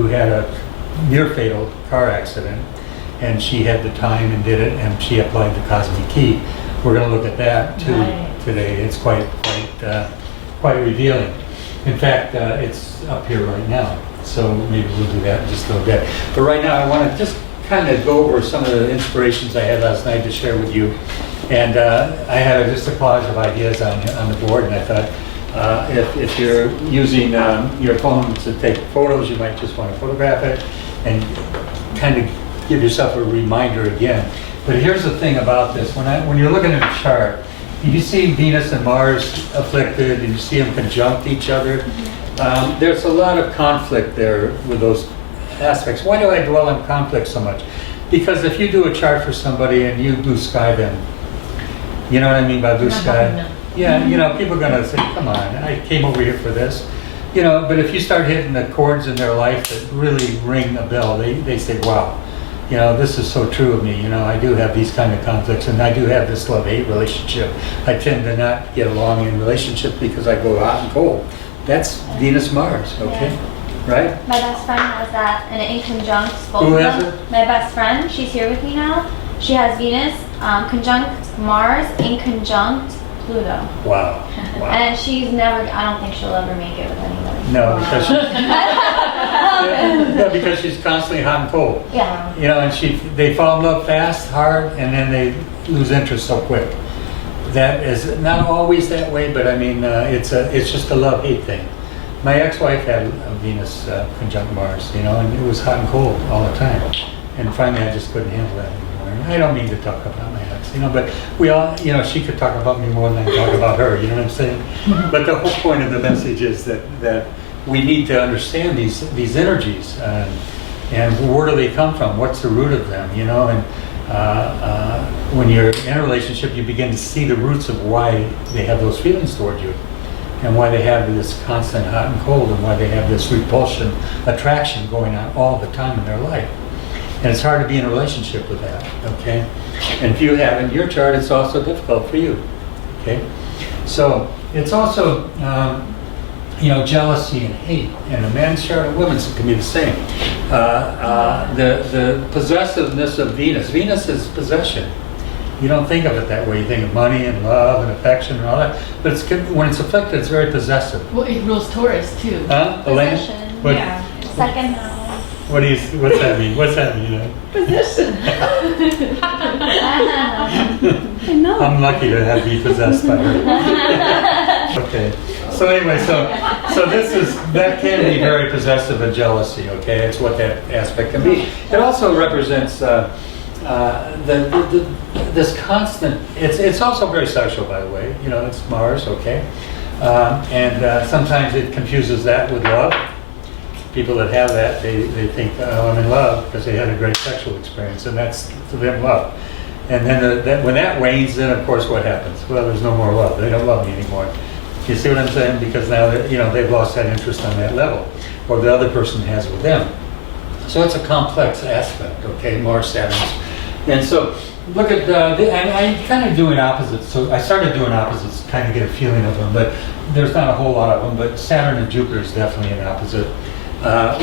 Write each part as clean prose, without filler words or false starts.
who had a near fatal car accident, and she had the time and did it, and she applied the cosmic key. We're going to look at that too today. It's quite revealing. In fact, it's up here right now, so maybe we'll do that in just a little bit. But right now, I want to just kind of go over some of the inspirations I had last night to share with you. And I had just a collage of ideas on the board, and I thought if you're using your phone to take photos, you might just want to photograph it and kind of give yourself a reminder again. But here's the thing about this. When you're looking at a chart, if you see Venus and Mars afflicted and you see them conjunct each other, there's a lot of conflict there with those aspects. Why do I dwell on conflict so much? Because if you do a chart for somebody and you blue sky them, you know what I mean by blue sky? Yeah, you know, people are going to say, come on, I came over here for this. You know, but if you start hitting the chords in their life that really ring a bell, they say, wow, you know, this is so true of me. You know, I do have these kind of conflicts, and I do have this love-hate relationship. I tend to not get along in relationships because I go hot and cold. That's Venus-Mars, okay? Yeah. Right? My best friend has that, and in conjunct both Who of has them. it? My best friend, she's here with me now. She has Venus conjunct Mars in conjunct Pluto. Wow. And she's never, I don't think she'll ever make it with anybody. No, because because she's constantly hot and cold. Yeah. You know, and they fall in love fast, hard, and then they lose interest so quick. That is not always that way, but I mean, it's just a love-hate thing. My ex-wife had a Venus conjunct Mars, you know, and it was hot and cold all the time. And finally, I just couldn't handle that anymore. And I don't mean to talk about my ex, you know, but we all, you know, she could talk about me more than I talk about her, you know what I'm saying? But the whole point of the message is that we need to understand these energies, and where do they come from? What's the root of them, you know? And when you're in a relationship, you begin to see the roots of why they have those feelings toward you, and why they have this constant hot and cold, and why they have this repulsion, attraction going on all the time in their life. And it's hard to be in a relationship with that, okay? And if you have in your chart, it's also difficult for you, okay? So it's also, you know, jealousy and hate. And a man's chart and women's can be the same. The possessiveness of Venus. Venus is possession. You don't think of it that way. You think of money and love and affection and all that. But when it's afflicted, it's very possessive. Well, it rules Taurus too. Huh, Elena? Possession. What, Yeah. Second house. What's that mean? What's that mean? You know? Position. I know. I'm lucky to be possessed by her. Okay. So anyway, so that can be very possessive and jealousy. Okay, it's what that aspect can be. It also represents this constant. It's also very sexual, by the way. You know, it's Mars. Okay, and sometimes it confuses that with love. People that have that, they think, oh, I'm in love because they had a great sexual experience, and that's to them love. And then when that wanes, then of course what happens? Well, there's no more love. They don't love me anymore. You see what I'm saying? Because now you know, they've lost that interest on that level, or the other person has with them. So it's a complex aspect, okay, Mars, Saturn. And so look at, and I'm kind of doing opposites. So I started doing opposites to kind of get a feeling of them, but there's not a whole lot of them. But Saturn and Jupiter is definitely an opposite.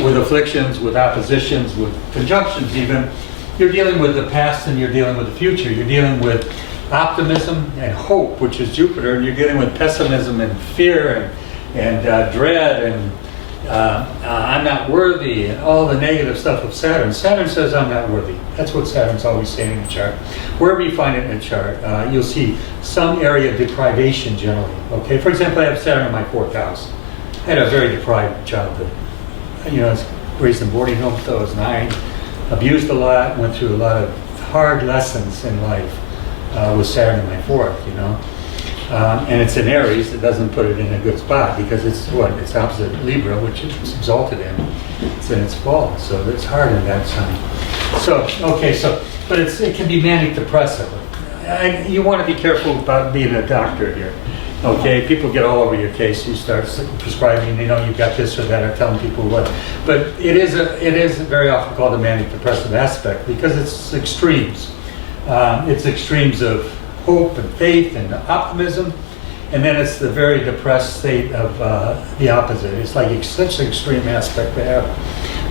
With afflictions, with oppositions, with conjunctions even, you're dealing with the past and you're dealing with the future. You're dealing with optimism and hope, which is Jupiter, and you're dealing with pessimism and fear and dread and I'm not worthy and all the negative stuff of Saturn. Saturn says I'm not worthy. That's what Saturn's always saying in the chart. Wherever you find it in the chart, you'll see some area of deprivation generally. Okay, for example, I have Saturn in my 4th house. I had a very deprived childhood. You know, I was raised in boarding home until I was 9, abused a lot, went through a lot of hard lessons in life with Saturn in my 4th, you know. And it's in Aries, it doesn't put it in a good spot because it's opposite Libra, which it's exalted in. It's in its fall, so it's hard in that sign. So, okay, but it can be manic depressive. You want to be careful about being a doctor here. Okay, people get all over your case. You start prescribing, you know, you've got this or that, or telling people what. But it is very often called a manic depressive aspect because it's extremes. It's extremes of hope and faith and optimism, and then it's the very depressed state of the opposite. It's like such an extreme aspect to have.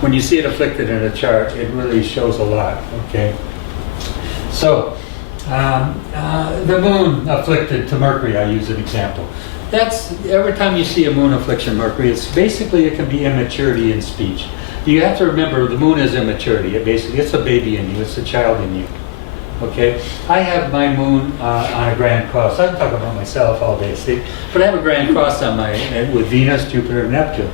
when you see it afflicted in a chart, it really shows a lot, okay? So, the moon afflicted to Mercury, I use an example. That's, every time you see a moon affliction Mercury, it's basically, it can be immaturity in speech. You have to remember, the moon is immaturity. It's a baby in you, it's a child in you. Okay, I have my moon on a grand cross. I can talk about myself all day, see? But I have a grand cross on my with Venus, Jupiter, and Neptune.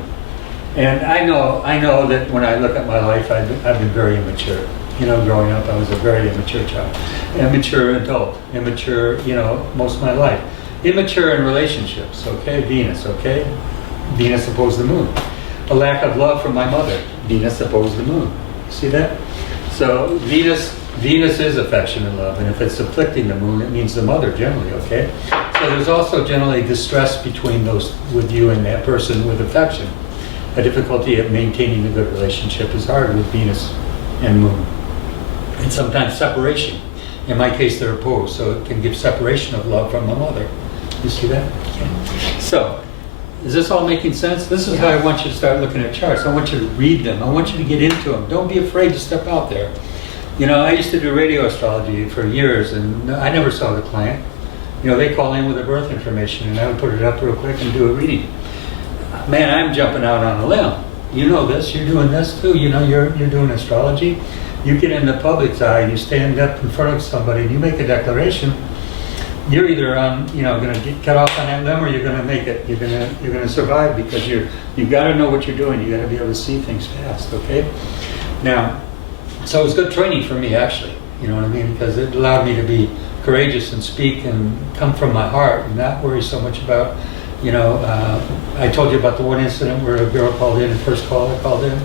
And I know that when I look at my life, I've been very immature. You know, growing up, I was a very immature child, immature adult, immature. You know, most of my life, immature in relationships. Okay, Venus. Okay, Venus opposed the moon. A lack of love from my mother. Venus opposed the moon. See that? So Venus is affection and love, and if it's afflicting the moon, it means the mother generally, okay? So there's also generally distress between those, with you and that person with affection. A difficulty of maintaining a good relationship is hard with Venus and moon. And sometimes separation. In my case, they're opposed, so it can give separation of love from the mother. You see that? Okay. So, is this all making sense? This is how I want you to start looking at charts. I want you to read them. I want you to get into them. Don't be afraid to step out there. You know, I used to do radio astrology for years, and I never saw the client. You know, they call in with their birth information, and I would put it up real quick and do a reading. Man, I'm jumping out on a limb. You know this, you're doing this too. You know, you're doing astrology. You get in the public's eye, and you stand up in front of somebody, and you make a declaration. You're either going to get cut off on that limb, or you're going to make it. You're going to survive, because you've got to know what you're doing. You got to be able to see things fast. Okay. Now, so it was good training for me, actually. You know what I mean? Because it allowed me to be courageous and speak and come from my heart and not worry so much about. You know, I told you about the one incident where a girl called in, the first call I called in,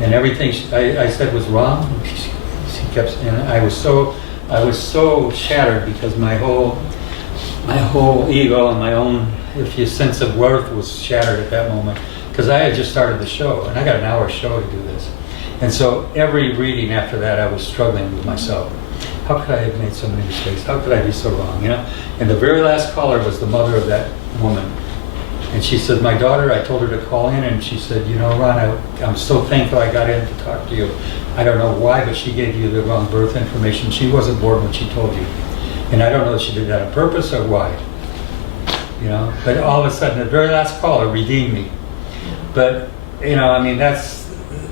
and everything I said was wrong. She kept, and I was so shattered, because my whole ego and my own, sense of worth was shattered at that moment, because I had just started the show, and I got an hour show to do this. And so every reading after that, I was struggling with myself. How could I have made so many mistakes? How could I be so wrong? You know. And the very last caller was the mother of that woman, and she said, "My daughter, I told her to call in, and she said, you know, Ron, I'm so thankful I got in to talk to you. I don't know why, but she gave you the wrong birth information. She wasn't born when she told you, and I don't know if she did that on purpose or why. You know. But all of a sudden, the very last caller redeemed me. But you know, I mean,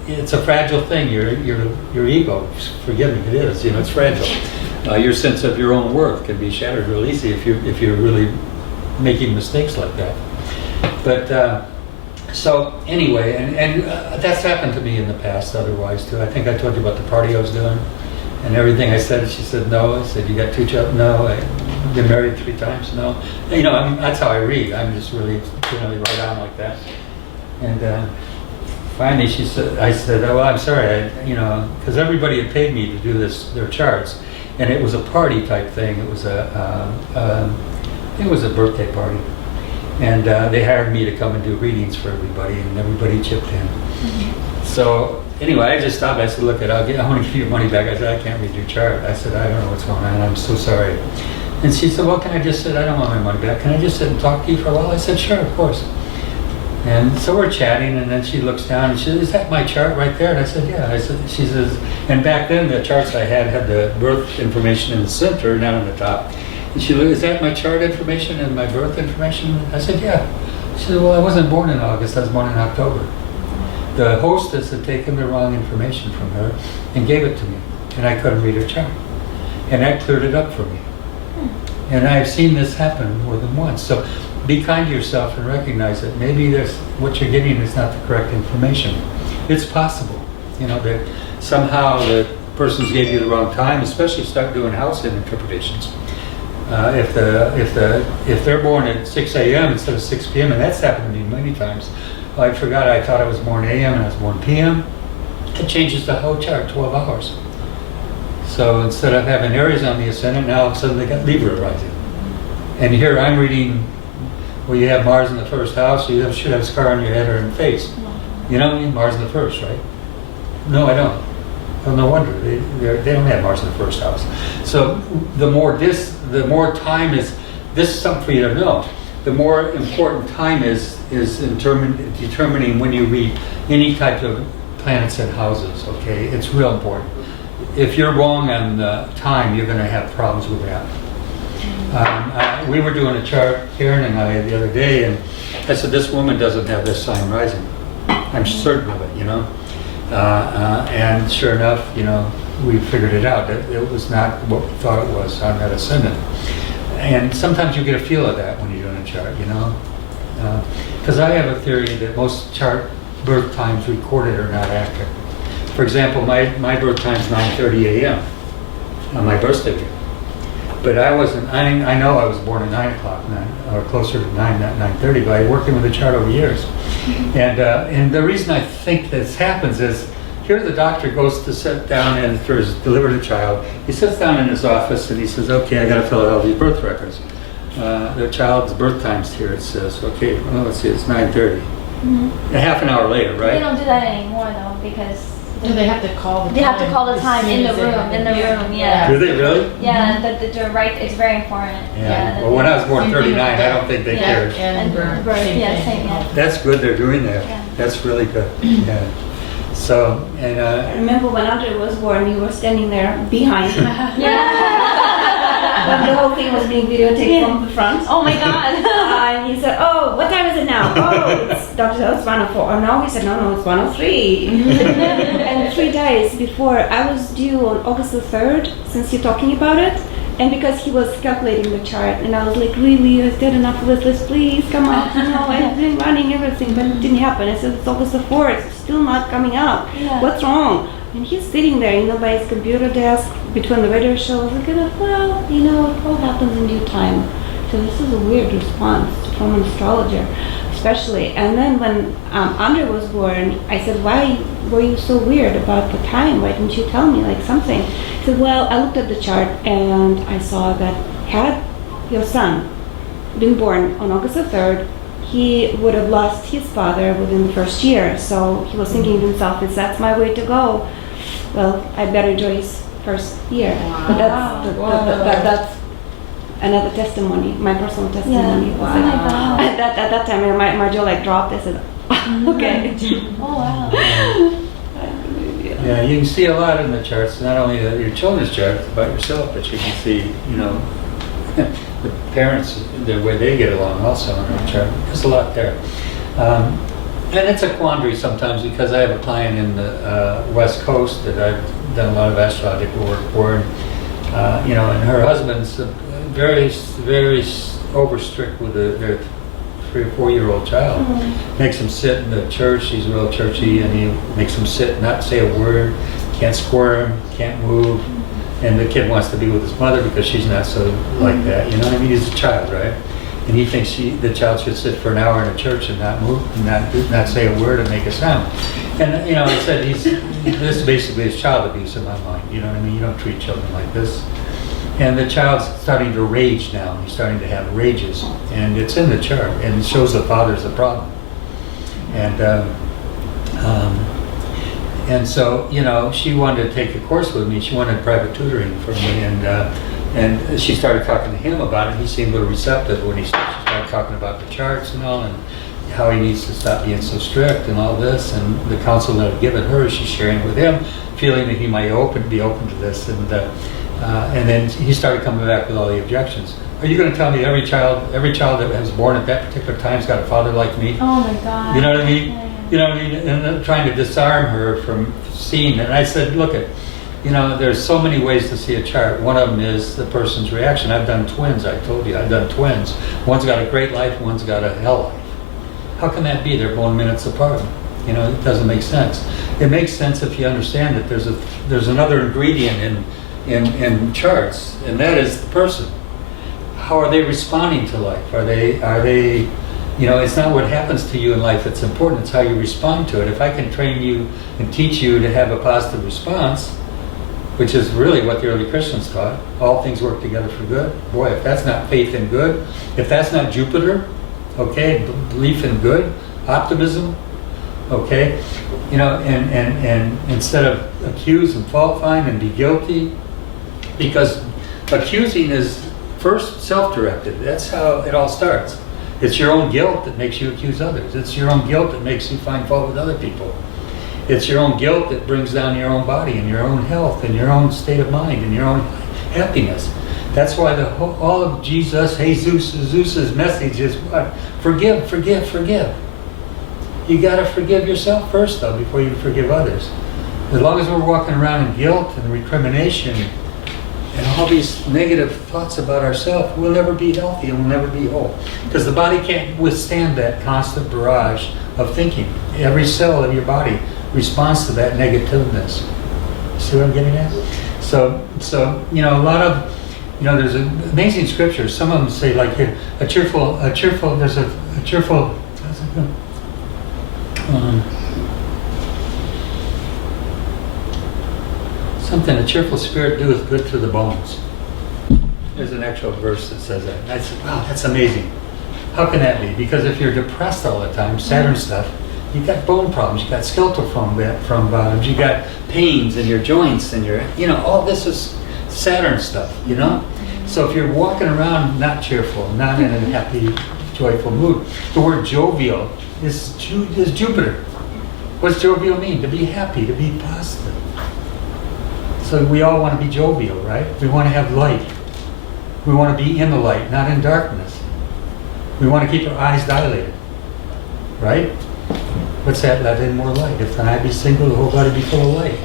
it's a fragile thing. Your ego, forgive me, it is. You know, it's fragile. Your sense of your own worth can be shattered real easy if you're really making mistakes like that. But so anyway, and that's happened to me in the past. Otherwise too, I think I told you about the party I was doing, and everything I said. She said no. I said, you got 2 children? No. I've been married 3 times? No. You know, that's how I read. I'm just really generally right on like that. And finally, I said, oh, well, I'm sorry, because everybody had paid me to do their charts, and it was a party type thing. It was a birthday party, and they hired me to come and do readings for everybody, and everybody chipped in. Mm-hmm. So anyway, I just stopped. I said, look, I want to give you your money back. I said, I can't read your chart. I said, I don't know what's going on. I'm so sorry. And she said, well, can I just sit? I don't want my money back. Can I just sit and talk to you for a while? I said, sure, of course. And so we're chatting, and then she looks down and she says, is that my chart right there? And I said, yeah. She says, and back then the charts I had the birth information in the center, not on the top. And she looked, is that my chart information and my birth information? I said, yeah. She said, well, I wasn't born in August, I was born in October. The hostess had taken the wrong information from her and gave it to me, and I couldn't read her chart. And that cleared it up for me. And I've seen this happen more than once. So be kind to yourself and recognize that maybe what you're getting is not the correct information. It's possible, that somehow the persons gave you the wrong time, especially start doing house interpretations. If they're born at 6 a.m. instead of 6 p.m., and that's happened to me many times. I forgot I thought I was born a.m. and I was born p.m. It changes the whole chart 12 hours. So instead of having Aries on the ascendant, now all of a sudden they got Libra rising. And here I'm reading, well, you have Mars in the first house, so you should have a scar on your head or in the face. You know what I mean? Mars in the first, right? No, I don't. Well, no wonder. They don't have Mars in the first house. So the more time is, this is something for you to know. The more important time is determining when you read any type of planets in houses, okay? It's real important. If you're wrong on time, you're going to have problems with that. We were doing a chart, Karen and I, the other day, and I said, this woman doesn't have this sign rising. I'm certain of it, you know? And sure enough, you know, we figured it out. It was not what we thought it was on that ascendant. And sometimes you get a feel of that when you're doing a chart, you know? Because I have a theory that most chart birth times recorded are not accurate. For example, my birth time is 9:30 a.m. on my birthday year. But I know I was born at 9 o'clock, or closer to 9, not 9:30, but I worked with the chart over years. And the reason I think this happens is, here the doctor goes to sit down and for his delivered a child. He sits down in his office and he says, okay, I got to fill out all these birth records. The child's birth time's here, it says. Okay, well, let's see, it's 9:30. A half an hour later, right? They don't do that anymore though, because Do they have to call the time? they have to call the as time soon in the as they room. have In the it? room, yeah. Do they really? Yeah, the right. It's very important. Yeah. Well, when I was born in Same thing 39, with I don't think they yeah, cared. And birth, same yeah, thing. same, yeah. That's good they're doing that. Yeah. That's really good. Yeah. So, and I remember when Andre was born, you were standing there behind him. When the whole thing was being videotaped from the front. Oh my God. And he said, oh, what time is it now? Oh, it's Dr. So it's 104. Oh, no, he said, no, it's 103. And 3 days before, I was due on August the 3rd, since you're talking about it. And because he was calculating the chart, and I was like, really, is that enough with this? Please, come up. You know, I've been running everything, but it didn't happen. I said, it's August the 4th, it's still not coming up. Yeah. What's wrong? And he's sitting there, you know, by his computer desk between the radio shows, looking at, well, you know, it all happens in due time. So this is a weird response from an astrologer, especially. And then when Andre was born, I said, why were you so weird about the time? Why didn't you tell me, like, something? He said, well, I looked at the chart and I saw that had your son been born on August the 3rd, he would have lost his father within the first year. So he was thinking to himself, if that's my way to go, well, I better enjoy his first year. Wow. But that's another testimony, my personal testimony. Yeah. Was Wow. like, Oh my God. at that time, my jaw like dropped. I said, okay. Oh wow. yeah, you can see a lot in the charts, not only your children's charts about yourself, but you can see, you know, the parents, the way they get along also on their chart. There's a lot there. And it's a quandary sometimes because I have a client in the West Coast that I've done a lot of astrological work for, and, you know, and her husband's very, very over strict with their 3 or 4 year old child. Makes him sit in the church. He's real churchy, and he makes him sit, not say a word, can't squirm, can't move. And the kid wants to be with his mother because she's not so like that. You know what I mean? He's a child, right? And he thinks the child should sit for an hour in a church and not move, and not say a word and make a sound. And you know, I said this basically is child abuse in my mind. You know what I mean? You don't treat children like this. And the child's starting to rage now. He's starting to have rages, and it's in the chart, and it shows the father's the problem. And so, you know, she wanted to take a course with me. She wanted private tutoring from me, and she started talking to him about it. He seemed a little receptive when she started talking about the charts and all, and how he needs to stop being so strict and all this. And the counsel that I've given her, she's sharing it with him, feeling that he might be open to this. And then he started coming back with all the objections. Are you going to tell me every child that was born at that particular time's got a father like me? Oh my God. You know what I mean? Yeah. You know what I mean? And then trying to disarm her from seeing it. And I said, look, you know, there's so many ways to see a chart. One of them is the person's reaction. I've done twins, I told you. I've done twins. One's got a great life, one's got a hell life. How can that be? They're born minutes apart. You know, it doesn't make sense. It makes sense if you understand that there's another ingredient in charts, and that is the person. How are they responding to life? Are they, you know, it's not what happens to you in life that's important, it's how you respond to it. If I can train you and teach you to have a positive response, which is really what the early Christians taught, all things work together for good. Boy, if that's not faith in good, if that's not Jupiter, okay, belief in good, optimism, okay, you know, and instead of accuse and fault find and be guilty, because accusing is first self-directed. That's how it all starts. It's your own guilt that makes you accuse others. It's your own guilt that makes you find fault with other people. It's your own guilt that brings down your own body and your own health and your own state of mind and your own happiness. That's why all of Zeus's message is what? Forgive, forgive, forgive. You got to forgive yourself first, though, before you forgive others. As long as we're walking around in guilt and recrimination and all these negative thoughts about ourselves, we'll never be healthy and we'll never be whole. Because the body can't withstand that constant barrage of thinking. Every cell of your body responds to that negativeness. See what I'm getting at? So a lot of, there's amazing scriptures. Some of them say like a cheerful, something, a cheerful spirit doeth good to the bones. There's an actual verse that says that. And I said, wow, that's amazing. How can that be? Because if you're depressed all the time, Saturn stuff, you've got bone problems, you've got skeletal from bottoms, you've got pains in your joints, and all this is Saturn stuff, So if you're walking around not cheerful, not in a happy, joyful mood, the word jovial is Jupiter. What's jovial mean? To be happy, to be positive. So we all want to be jovial, right? We want to have light. We want to be in the light, not in darkness. We want to keep our eyes dilated, right? What's that? Let in more light. If the eye be single, the whole body be full of light.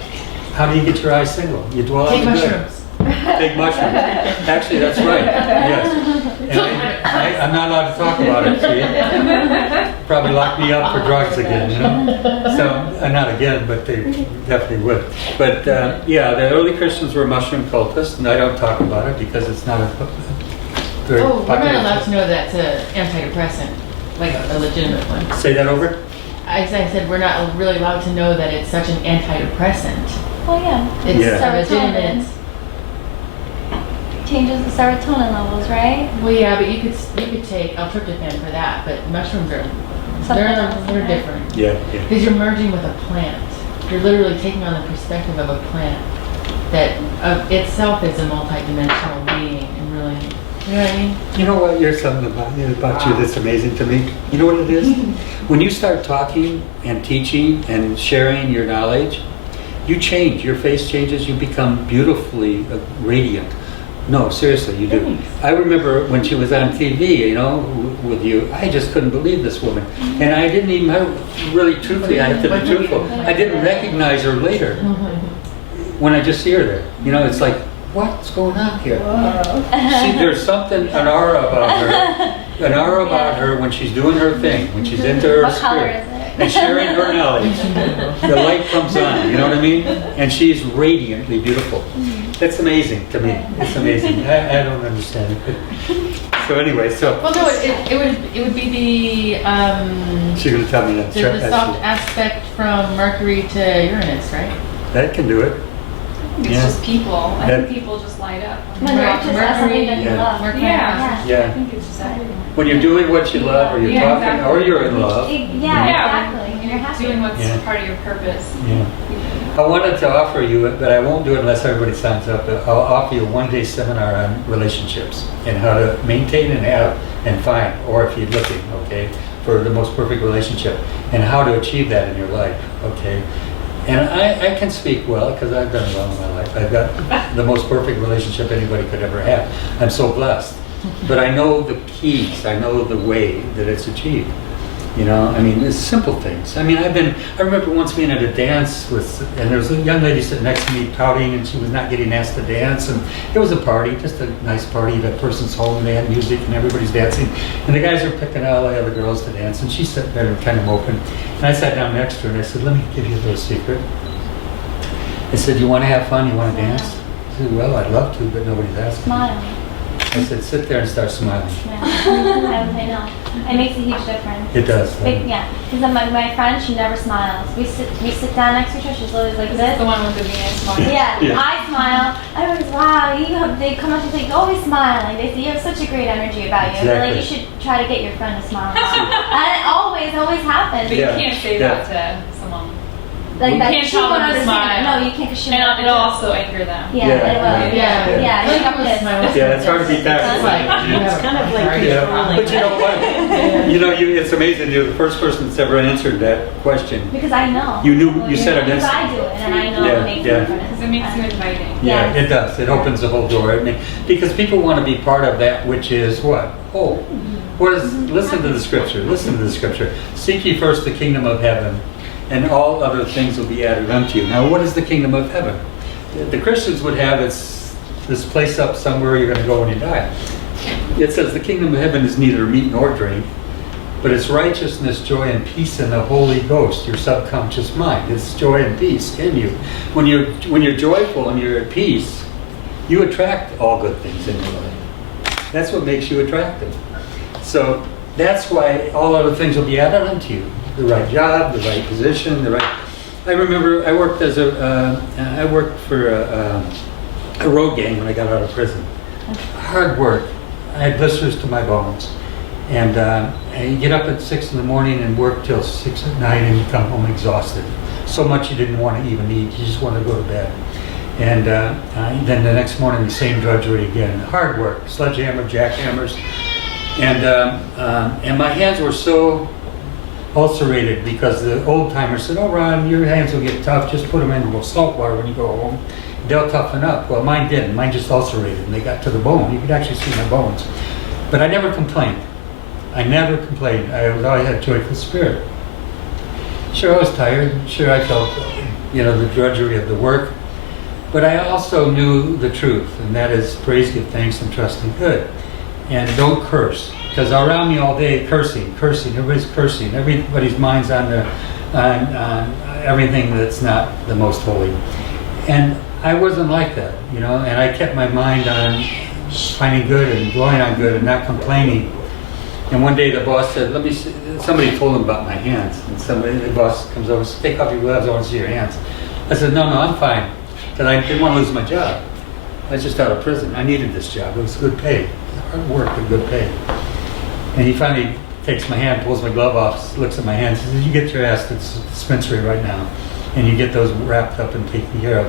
How do you get your eyes single? You dwell on the good. Take mushrooms. Take mushrooms. Actually, that's right. Yes. And I'm not allowed to talk about it. See? Probably lock me up for drugs again. So not again, but they definitely would. But the early Christians were mushroom cultists, and I don't talk about it because it's not a very Oh, we're popular. not allowed to know that's an antidepressant, like a legitimate one. Say that over. I said we're not really allowed to know that it's such an antidepressant. Well, yeah. It's Yeah. a legitimate. Changes the serotonin levels, right? Well, yeah, but you could take L-tryptophan for that, but mushrooms are Something else, they're right? different Yeah. because you're merging with a plant. You're literally taking on the perspective of a plant that of itself is a multidimensional being, and really, you know what I mean? You know what? There's something about you that's amazing to me. You know what it is? When you start talking and teaching and sharing your knowledge, you change. Your face changes. You become beautifully radiant. No, seriously, you do. Thanks. I remember when she was on TV, with you, I just couldn't believe this woman. And I didn't even, really truthfully, I have to be truthful, I didn't recognize her later when I just see her there. It's like, what's going on here? See, there's something, an aura about her when she's doing her thing, when she's into her What color spirit. is it? And sharing her knowledge. The light comes on, you know what I mean? And she's radiantly beautiful. That's amazing to me. It's amazing. I don't understand it. So anyway, Well, no, it would be the she's going to tell me that. the soft aspect from Mercury to Uranus, right? That can do it. It's Yeah. just people. I That- think people just light up. When you're just something that you Yeah. love. Mercury. Yeah. Yeah. I think it's just everyone. When you're doing what you love, or you're Yeah, talking, exactly. or you're in love. Yeah, exactly. When you're happy. Doing what's Yeah. part of your purpose. Yeah. I wanted to offer you, but I won't do it unless everybody signs up. I'll offer you a one-day seminar on relationships and how to maintain and have and find, or if you're looking, okay, for the most perfect relationship and how to achieve that in your life, okay. And I can speak well because I've done well in my life. I've got the most perfect relationship anybody could ever have. I'm so blessed. But I know the keys. I know the way that it's achieved. It's simple things. I remember once being at a dance and there was a young lady sitting next to me pouting, and she was not getting asked to dance. And it was a party, just a nice party. That person's home, they had music, and everybody's dancing. And the guys are picking all the other girls to dance, and she's sitting there kind of moping. And I sat down next to her, and I said, "Let me give you a little secret." I said, "You want to have fun? You want to dance?" She said, "Well, I'd love to, but nobody's asking." Smile. I said, "Sit there and start smiling." I know. It makes a huge difference. It does. Yeah, because my friend, she never smiles. We sit down next to each other. She's always like This is this. the one with the Venus one. Yeah, Yeah. I smile. Everyone's wow. They come up to me, you always smiling. They say you have such a great energy about you. I feel like you Exactly. should try to get your friend to smile. And it always happens. But Yeah. you can't say Yeah. that to someone. Like You that can't she tell won't them to understand. smile. No, you can't, because she And won't it'll understand. also anger them. Yeah, Yeah. it will. Yeah. Yeah, Like she got it was pissed. my Yeah, it's hard to beat that. It's like, you It's have kind of like hard to Yeah, controlling. but you know what? You know, it's amazing. You're the first person that's ever answered that question. Because I know. You knew, you said it Because instantly. I do it, and I know Yeah, it makes yeah. a difference. Because it makes you inviting. Yeah, Yeah. it does. It opens the whole door. I mean, because people want to be part of that, which is what? Oh, what is? Listen to the scripture. Listen to the scripture. Seek ye first the kingdom of heaven, and all other things will be added unto you. Now, what is the kingdom of heaven? The Christians would have this place up somewhere you're going to go when you die. It says the kingdom of heaven is neither meat nor drink, but it's righteousness, joy, and peace in the Holy Ghost, your subconscious mind. It's joy and peace in you. When you're joyful and you're at peace, you attract all good things in your life. That's what makes you attractive. So that's why all other things will be added unto you. The right job, the right position, the right. I remember I worked I worked for a road gang when I got out of prison. Hard work. I had blisters to my bones. And you get up at 6 in the morning and work till 6 at night, and you come home exhausted. So much you didn't want to even eat. You just want to go to bed. And then the next morning, the same drudgery again. Hard work, sledgehammer, jackhammers. And my hands were so ulcerated because the old timers said, "Oh, Ron, your hands will get tough. Just put them in salt water when you go home. They'll toughen up." Well, mine didn't. Mine just ulcerated, and they got to the bone. You could actually see my bones. But I never complained. I never complained. I always had a joyful spirit. Sure, I was tired. Sure, I felt, the drudgery of the work. But I also knew the truth, and that is praise, give thanks, and trust in good. And don't curse, because around me all day, cursing. Everybody's cursing. Everybody's mind's on everything that's not the most holy. And I wasn't like that, and I kept my mind on finding good and dwelling on good and not complaining. And one day the boss said, "Let me see." Somebody told him about my hands, and the boss comes over and says, "Take off your gloves, I want to see your hands." I said, No, I'm fine, because I didn't want to lose my job. I was just out of prison. I needed this job. It was good pay. Hard work, but good pay. And he finally takes my hand, pulls my glove off, looks at my hands, and says, "You get your ass to the dispensary right now, and you get those wrapped up and taken care of."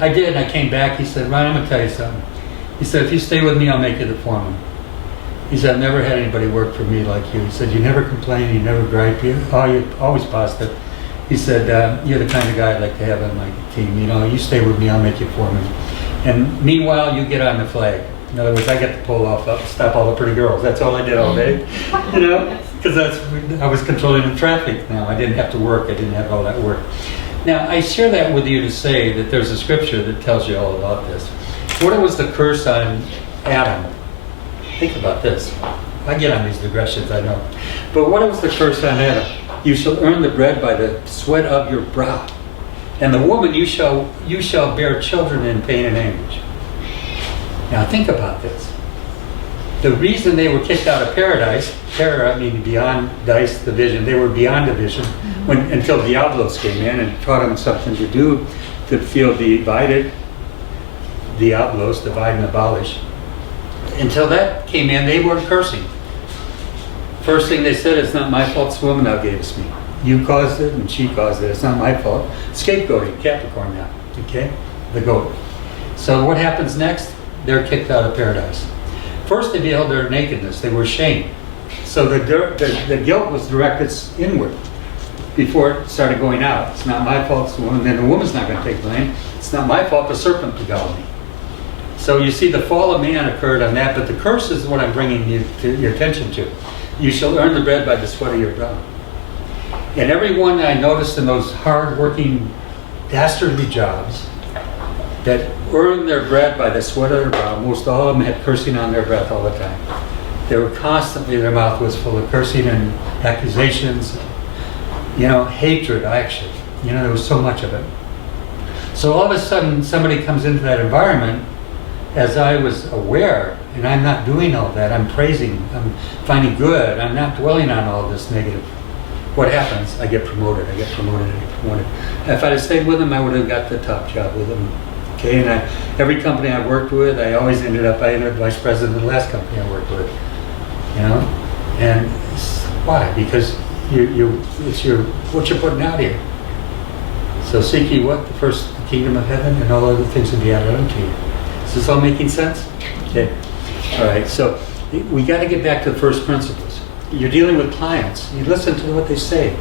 I did, and I came back. He said, "Ron, I'm going to tell you something." He said, "If you stay with me, I'll make you the foreman." He said, "I've never had anybody work for me like you." He said, "You never complain, you never gripe, you're always positive." He said, "You're the kind of guy I'd like to have on my team. You stay with me, I'll make you foreman. And meanwhile, you get on the flag." In other words, I get to pull off, stop all the pretty girls. That's all I did all day, because I was controlling the traffic now. I didn't have to work. I didn't have all that work. Now, I share that with you to say that there's a scripture that tells you all about this. What was the curse on Adam? Think about this. I get on these digressions, I know. But what was the curse on Adam? "You shall earn the bread by the sweat of your brow. And the woman you shall bear children in pain and anguish." Now think about this. The reason they were kicked out of paradise, beyond division, they were beyond division until Diablos came in and taught them something to do to feel divided. Diablos, divide and abolish. Until that came in, they weren't cursing. First thing they said, "It's not my fault, this woman thou gavest me. You caused it and she caused it. It's not my fault." Scapegoating, Capricorn now, okay? The goat. So what happens next? They're kicked out of paradise. First they beheld their nakedness. They were ashamed. So the guilt was directed inward before it started going out. "It's not my fault, it's the woman." Then the woman's not going to take blame. "It's not my fault, the serpent beguiled me." So you see, the fall of man occurred on that, but the curse is what I'm bringing your attention to. "You shall earn the bread by the sweat of your brow." And everyone I noticed in those hard-working, dastardly jobs that earned their bread by the sweat of their brow, most all of them had cursing on their breath all the time. They were constantly, their mouth was full of cursing and accusations, hatred, actually. There was so much of it. So all of a sudden, somebody comes into that environment, as I was aware, and I'm not doing all that. I'm praising, I'm finding good, I'm not dwelling on all this negative. What happens? I get promoted. If I'd have stayed with them, I would have got the top job with them. Okay, and every company I worked with, I ended up vice president of the last company I worked with. And why? Because it's what you're putting out here. So seek ye what? The first the kingdom of heaven, and all other things will be added unto you. Is this all making sense? Okay. All right. So we got to get back to the first principles. You're dealing with clients. You listen to what they say.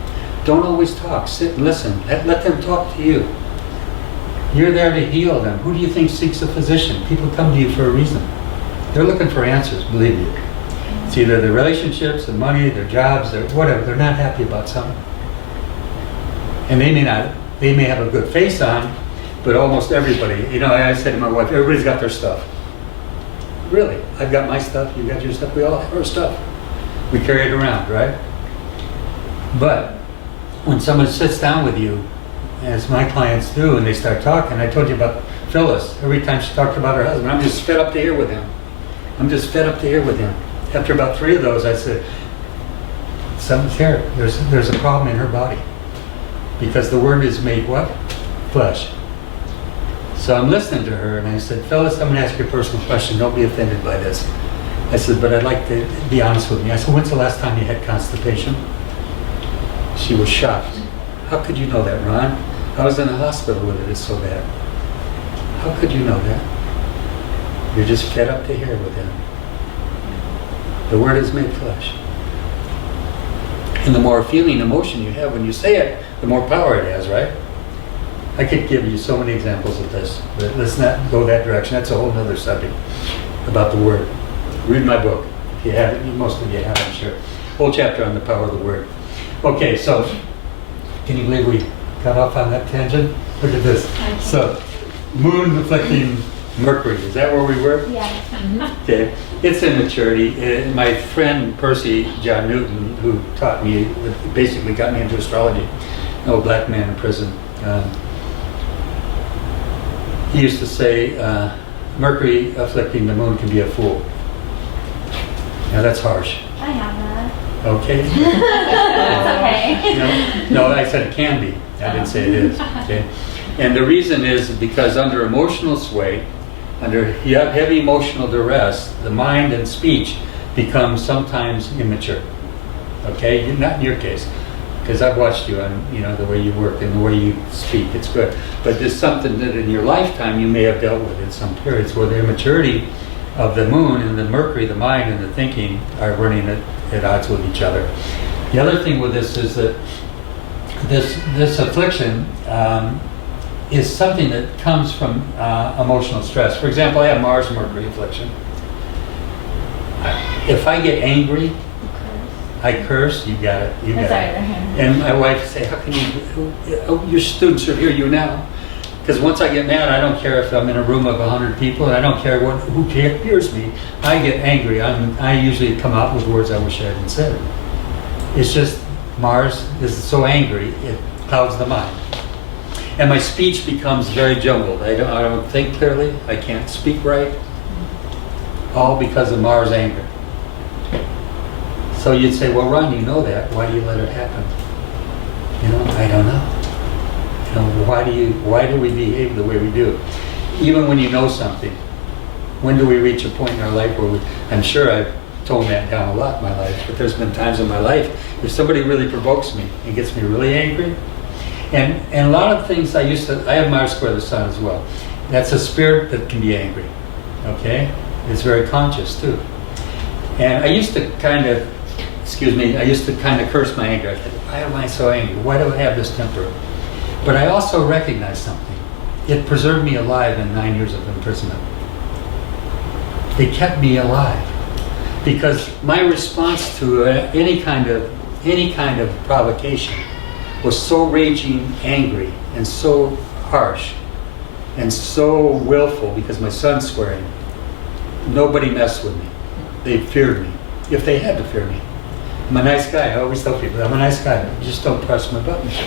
Don't always talk. Sit and listen. Let them talk to you. You're there to heal them. Who do you think seeks a physician? People come to you for a reason. They're looking for answers, believe me. It's either their relationships, their money, their jobs, their whatever. They're not happy about something. And they may have a good face on, but almost everybody, I said to my wife, everybody's got their stuff. Really, I've got my stuff, you got your stuff, we all have our stuff. We carry it around, right? But when someone sits down with you, as my clients do, and they start talking, I told you about Phyllis. Every time she talked about her husband, I'm just fed up to hear with him. I'm just fed up to hear with him. After about 3 of those, I said, something's here. There's a problem in her body. Because the Word is made what? Flesh. So I'm listening to her, and I said, Phyllis, I'm going to ask you a personal question. Don't be offended by this. I said, but I'd like to be honest with me. I said, when's the last time you had constipation? She was shocked. How could you know that, Ron? I was in the hospital with it. It's so bad. How could you know that? You're just fed up to hear with him. The Word is made flesh. And the more feeling, emotion you have when you say it, the more power it has, right? I could give you so many examples of this, but let's not go that direction. That's a whole other subject about the Word. Read my book. If you haven't, most of you have, I'm sure. Whole chapter on the power of the Word. Okay, so can you believe we got off on that tangent? Look at this. So, moon reflecting Mercury. Is that where we were? Yeah. Okay. It's immaturity. My friend Percy John Newton, who taught me, basically got me into astrology, an old black man in prison. He used to say, Mercury afflicting the moon can be a fool. Now that's harsh. I have that. Okay? It's okay. No, I said it can be. I didn't say it is. Okay? And the reason is because under emotional sway, under heavy emotional duress, the mind and speech become sometimes immature. Okay? Not in your case, because I've watched you on the way you work and the way you speak. It's good. But there's something that in your lifetime you may have dealt with in some periods where the immaturity of the moon and the Mercury, the mind and the thinking, are running at odds with each other. The other thing with this is that this affliction is something that comes from emotional stress. For example, I have Mars Mercury affliction. If I get angry, I curse. You got it. You got it. And my wife say, "How can you? Your students are here. You now." Because once I get mad, I don't care if I'm in a room of 100 people, and I don't care who hears me. I get angry. I usually come out with words I wish I hadn't said. It's just Mars is so angry, it clouds the mind. And my speech becomes very jumbled. I don't think clearly. I can't speak right. All because of Mars anger. So you'd say, well, Ron, you know that. Why do you let it happen? I don't know. Why do we behave the way we do? Even when you know something, when do we reach a point in our life where I'm sure I've toned that down a lot in my life, but there's been times in my life, if somebody really provokes me and gets me really angry, and a lot of things I have Mars square the Sun as well. That's a spirit that can be angry, okay? It's very conscious too. And I used to kind of curse my anger. I thought, why am I so angry? Why do I have this temper? But I also recognized something. It preserved me alive in 9 years of imprisonment. It kept me alive. Because my response to any kind of provocation was so raging angry and so harsh and so willful, because my son's squaring. Nobody messed with me. They feared me, if they had to fear me. I'm a nice guy. I always tell people, I'm a nice guy. Just don't press my buttons.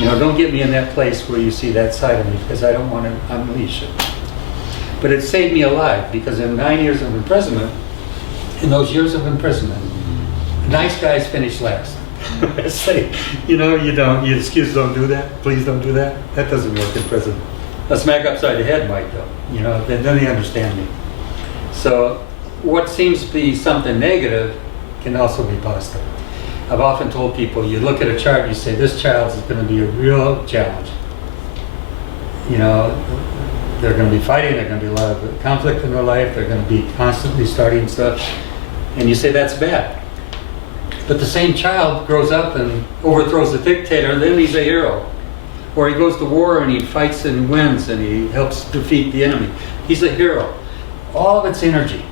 Don't get me in that place where you see that side of me, because I don't want to unleash it. But it saved me alive, because in 9 years of imprisonment, in those years of imprisonment, nice guys finish last. I say, you don't, you excuse don't do that, please don't do that. That doesn't work in prison. A smack upside the head might though, then they understand me. So what seems to be something negative can also be positive. I've often told people, you look at a chart and you say, this child is going to be a real challenge. you know, they're going to be fighting, there's going to be a lot of conflict in their life, they're going to be constantly starting stuff, and you say that's bad. But the same child grows up and overthrows the dictator, then he's a hero. Or he goes to war and he fights and wins and he helps defeat the enemy. He's a hero. All of it's energy.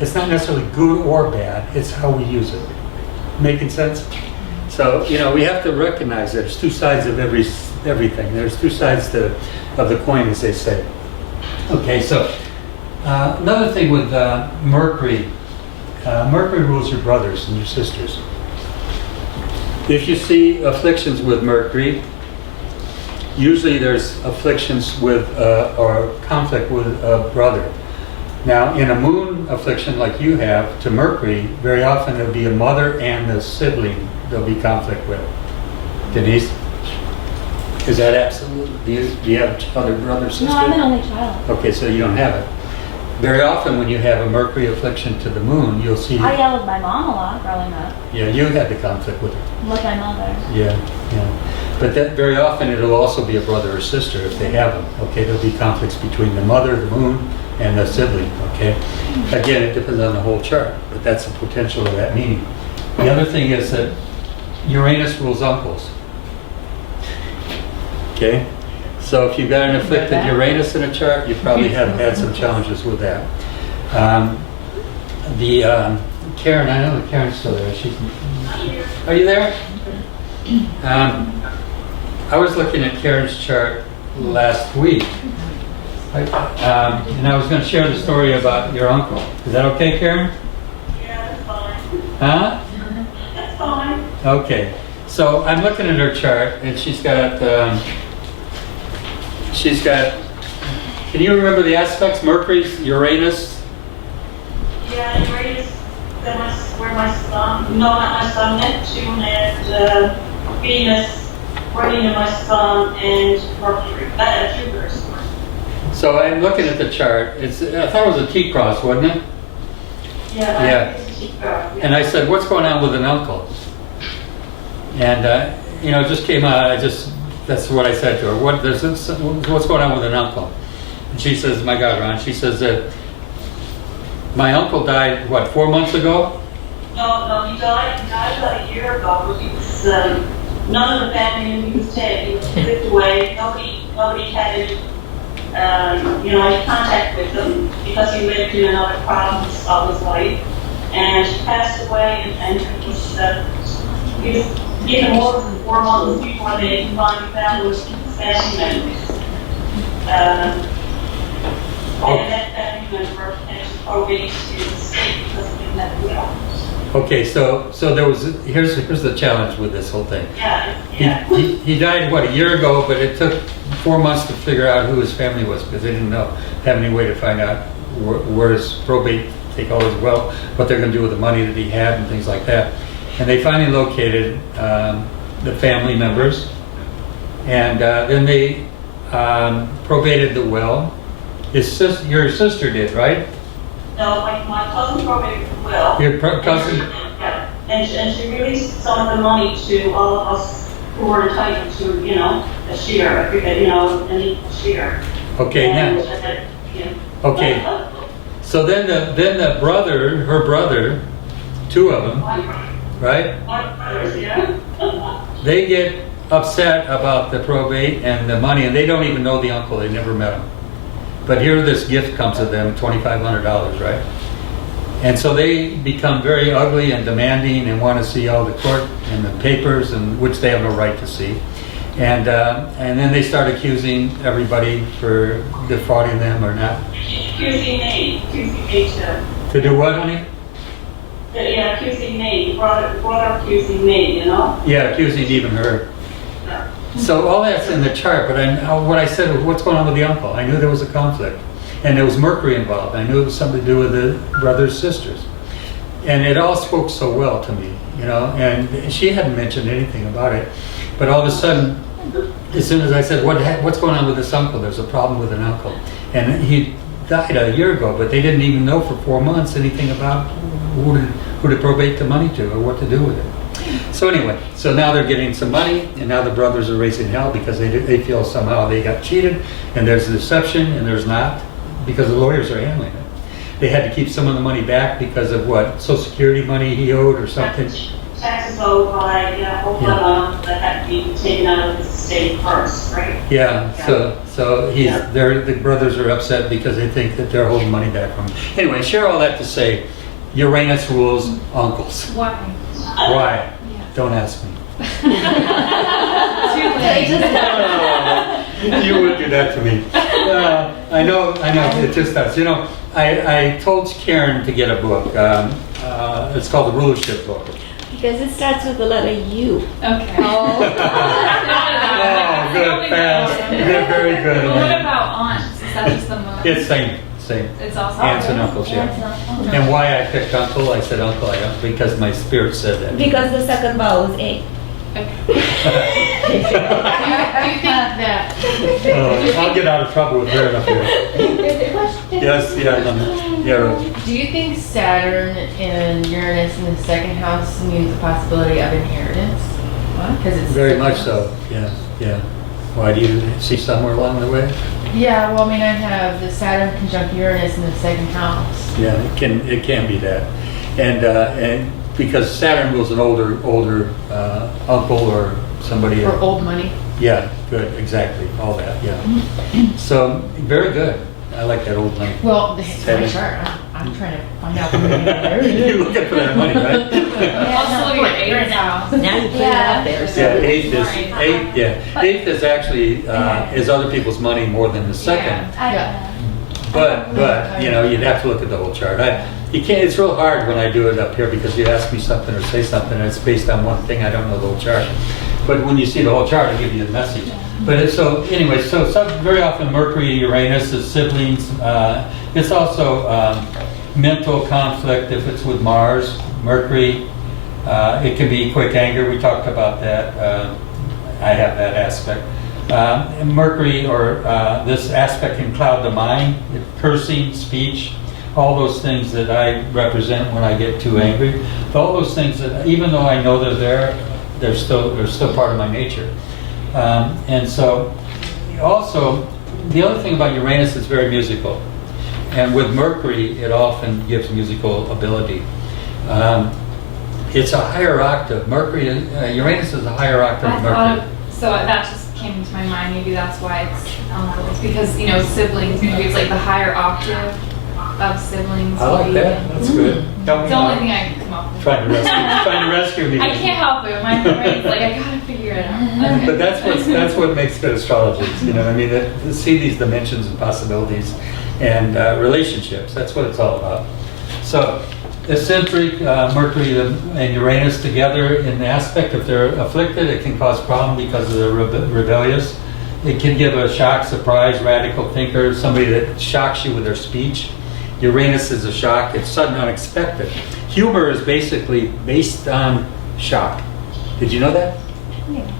It's not necessarily good or bad, it's how we use it. Making sense? So, you know, we have to recognize that there's two sides of everything. There's two sides of the coin, as they say. Okay, so another thing with Mercury, Mercury rules your brothers and your sisters. If you see afflictions with Mercury, usually there's afflictions with, or conflict with a brother. Now, in a moon affliction like you have to Mercury, very often it'll be a mother and a sibling there'll be conflict with. Denise? Is that absolute? Do you have other brothers, sisters? No, I'm an only child. Okay, so you don't have it. Very often when you have a Mercury affliction to the moon, you'll see... I yelled at my mom a lot growing up. Yeah, you had the conflict with her. With my mother. Yeah. But that very often it'll also be a brother or sister if they have them. Okay, there'll be conflicts between the mother, the moon, and the sibling. Okay. Again, it depends on the whole chart, but that's the potential of that meaning. The other thing is that Uranus rules uncles. Okay. So if you've got an afflicted Uranus in a chart, you probably have had some challenges with that. Karen, I know that Karen's still there. Are you there? I was looking at Karen's chart last week, and I was going to share the story about your uncle. Is that okay, Karen? Yeah, that's fine. Huh? That's fine. Okay. So I'm looking at her chart, and she's got. Can you remember the aspects? Mercury's, Uranus. Yeah, Uranus, where my sun, no, not my sun, Neptune and Venus, running in my sun and Mercury, Jupiter. So I'm looking at the chart. I thought it was a T-cross, wasn't it? Yeah. And I said, what's going on with an uncle? And, it just came out, that's what I said to her. What's going on with an uncle? And she says, my God, Ron, she says that my uncle died, 4 months ago? No, he died about a year ago, but he was, none of the family knew he was dead. He was flipped away. Nobody had any contact with him because he lived in another province of his life. And he passed away, and he was even more than 4 months before they finally found his family members. And that family member actually probate to the state because he didn't have will. Okay, so here's the challenge with this whole thing. Yeah. He died, a year ago, but it took 4 months to figure out who his family was because they didn't have any way to find out where his probate, take all his wealth, what they're going to do with the money that he had and things like that. And they finally located the family members, and then they probated the will. Your sister did, right? No, my cousin probated the will. Your cousin? Yeah. And she released some of the money to all of us who were entitled to, a share, an equal share. Okay, And, now. Okay. So then the brother, her brother, two of them, right? My brothers, yeah. They get upset about the probate and the money, and they don't even know the uncle. They never met him. But here this gift comes to them, $2,500, right? And so they become very ugly and demanding and want to see all the court and the papers, and which they have no right to see. And then they start accusing everybody for defrauding them or not. Accusing me too. To do what, honey? Yeah, accusing me, brother accusing me, Yeah, accusing even her. Yeah. So all that's in the chart, but what I said was, what's going on with the uncle? I knew there was a conflict. And there was Mercury involved. I knew it was something to do with the brothers, sisters. And it all spoke so well to me, and she hadn't mentioned anything about it. But all of a sudden, as soon as I said, what's going on with this uncle? There's a problem with an uncle. And he died a year ago, but they didn't even know for 4 months anything about who to probate the money to or what to do with it. So anyway, so now they're getting some money, and now the brothers are raising hell because they feel somehow they got cheated, and there's a deception, and there's not, because the lawyers are handling it. They had to keep some of the money back because of what, Social Security money he owed or something? Taxes owed by, whole amount that had to be taken out of the state first, right? Yeah, so the brothers are upset because they think that they're holding money back from him. Anyway, share all that to say, Uranus rules uncles. Why? Why? Don't ask me. You would do that to me. I know, it just does. You know, I told Karen to get a book. It's called the Rulership Book. Because it starts with the letter U. Okay. Oh, good, fast. Good, very good. Well, what about aunts? Is that just the most? It's same. It's also Aunts and uncles, yeah. And why I picked uncle, I said uncle, because my spirit said that. Because the second vowel is A. Do you think that? I'll get out of trouble with her up here. Yes, yeah. Do you think Saturn and Uranus in the second house means the possibility of inheritance? Because it's Very much so, yeah. Why, do you see somewhere along the way? Yeah, well, I mean, I have the Saturn conjunct Uranus in the second house. Yeah, it can be that. And because Saturn rules an older uncle or somebody. For old money. Yeah, good, exactly, all that, yeah. So, very good. I like that old money. Well, it's my chart. I'm trying to find out. You're looking for that money, right? Also, look at eighth house. Now you put it out there. Yeah, eighth is actually is other people's money more than the second. Yeah. But you know, you'd have to look at the whole chart. You can't. It's real hard when I do it up here because you ask me something or say something, and it's based on one thing. I don't know the whole chart. But when you see the whole chart, it'll give you the message. But so very often Mercury, Uranus is siblings. It's also mental conflict if it's with Mars, Mercury. It can be quick anger. We talked about that. I have that aspect. Mercury or this aspect can cloud the mind, cursing, speech, all those things that I represent when I get too angry. All those things that, even though I know they're there, they're still part of my nature. And so, also, the other thing about Uranus is very musical. And with Mercury, it often gives musical ability. It's a higher octave. Uranus is a higher octave of Mercury. So that just came into my mind. Maybe that's why it's uncles. Because, siblings, maybe it's like the higher octave of siblings. I like that. That's good. It's the only thing I can come up with. Trying to rescue me. I can't help it. My brain's like, I gotta figure it out. Okay. But that's what makes good astrology. I mean, to see these dimensions and possibilities and relationships. That's what it's all about. So, eccentric Mercury and Uranus together in the aspect, if they're afflicted, it can cause problem because they're rebellious. It can give a shock, surprise, radical thinker, somebody that shocks you with their speech. Uranus is a shock. It's sudden, unexpected. Humor is basically based on shock. Did you know that?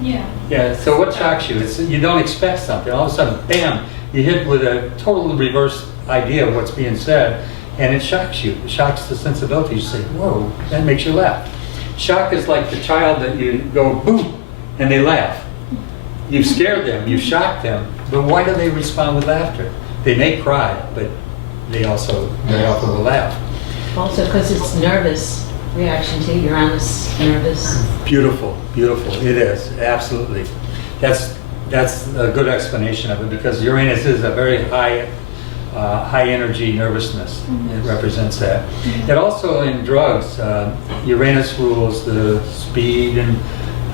Yeah. Yeah, so what shocks you? You don't expect something. All of a sudden, bam, you hit with a total reverse idea of what's being said, and it shocks you. It shocks the sensibility. You say, whoa, that makes you laugh. Shock is like the child that you go, boom, and they laugh. You've scared them, you've shocked them, but why do they respond with laughter? They may cry, but they also very often will laugh. Also because it's nervous reaction to Uranus, nervous. Beautiful, beautiful. It is, absolutely. That's a good explanation of it because Uranus is a very high energy nervousness. It represents that. It also in drugs, Uranus rules the speed and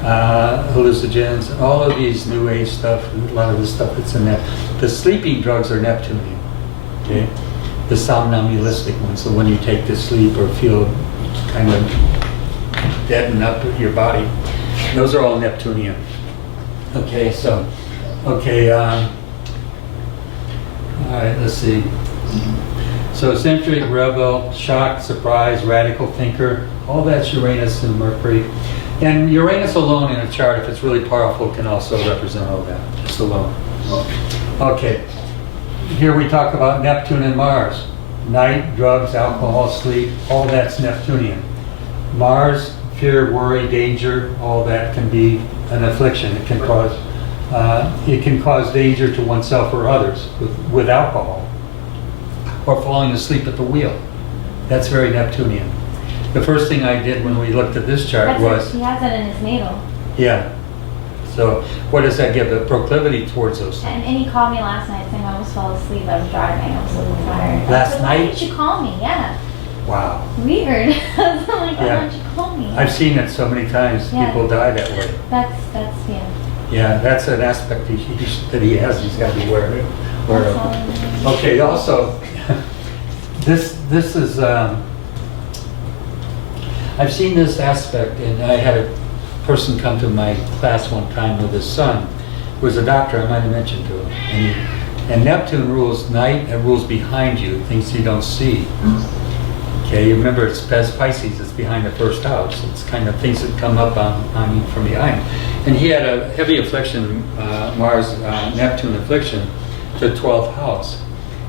hallucinogens, all of these new age stuff, a lot of the stuff that's in there. The sleeping drugs are Neptunian, okay? The somnambulistic ones, so when you take to sleep or feel kind of deaden up your body, those are all Neptunian. Okay, so, all right, let's see. So eccentric, rebel, shock, surprise, radical thinker, all that's Uranus and Mercury. And Uranus alone in a chart, if it's really powerful, can also represent all that, just alone. Okay, here we talk about Neptune and Mars. Night, drugs, alcohol, sleep, all that's Neptunian. Mars, fear, worry, danger, all that can be an affliction. It can cause danger to oneself or others with alcohol, or falling asleep at the wheel. That's very Neptunian. The first thing I did when we looked at this chart was, He has that in his natal. yeah. So what does that give? A proclivity towards those things. And he called me last night saying I almost fell asleep. I was driving. I was so tired. Last I was like, why night? didn't you call me? Yeah. Wow. Weird. I was like, why Yeah. don't you call me? I've seen it so many times. Yeah. People die that way. That's yeah. Yeah, that's an aspect that he has. He's got to be aware That's all of. I know. Okay. Also, this is. I've seen this aspect, and I had a person come to my class one time with his son, who was a doctor. I might have mentioned to him, and Neptune rules night and rules behind you, things you don't see. Okay, you remember it's Pisces, it's behind the first house. It's kind of things that come up on you from behind. And he had a heavy affliction, Mars, Neptune affliction, to the 12th house.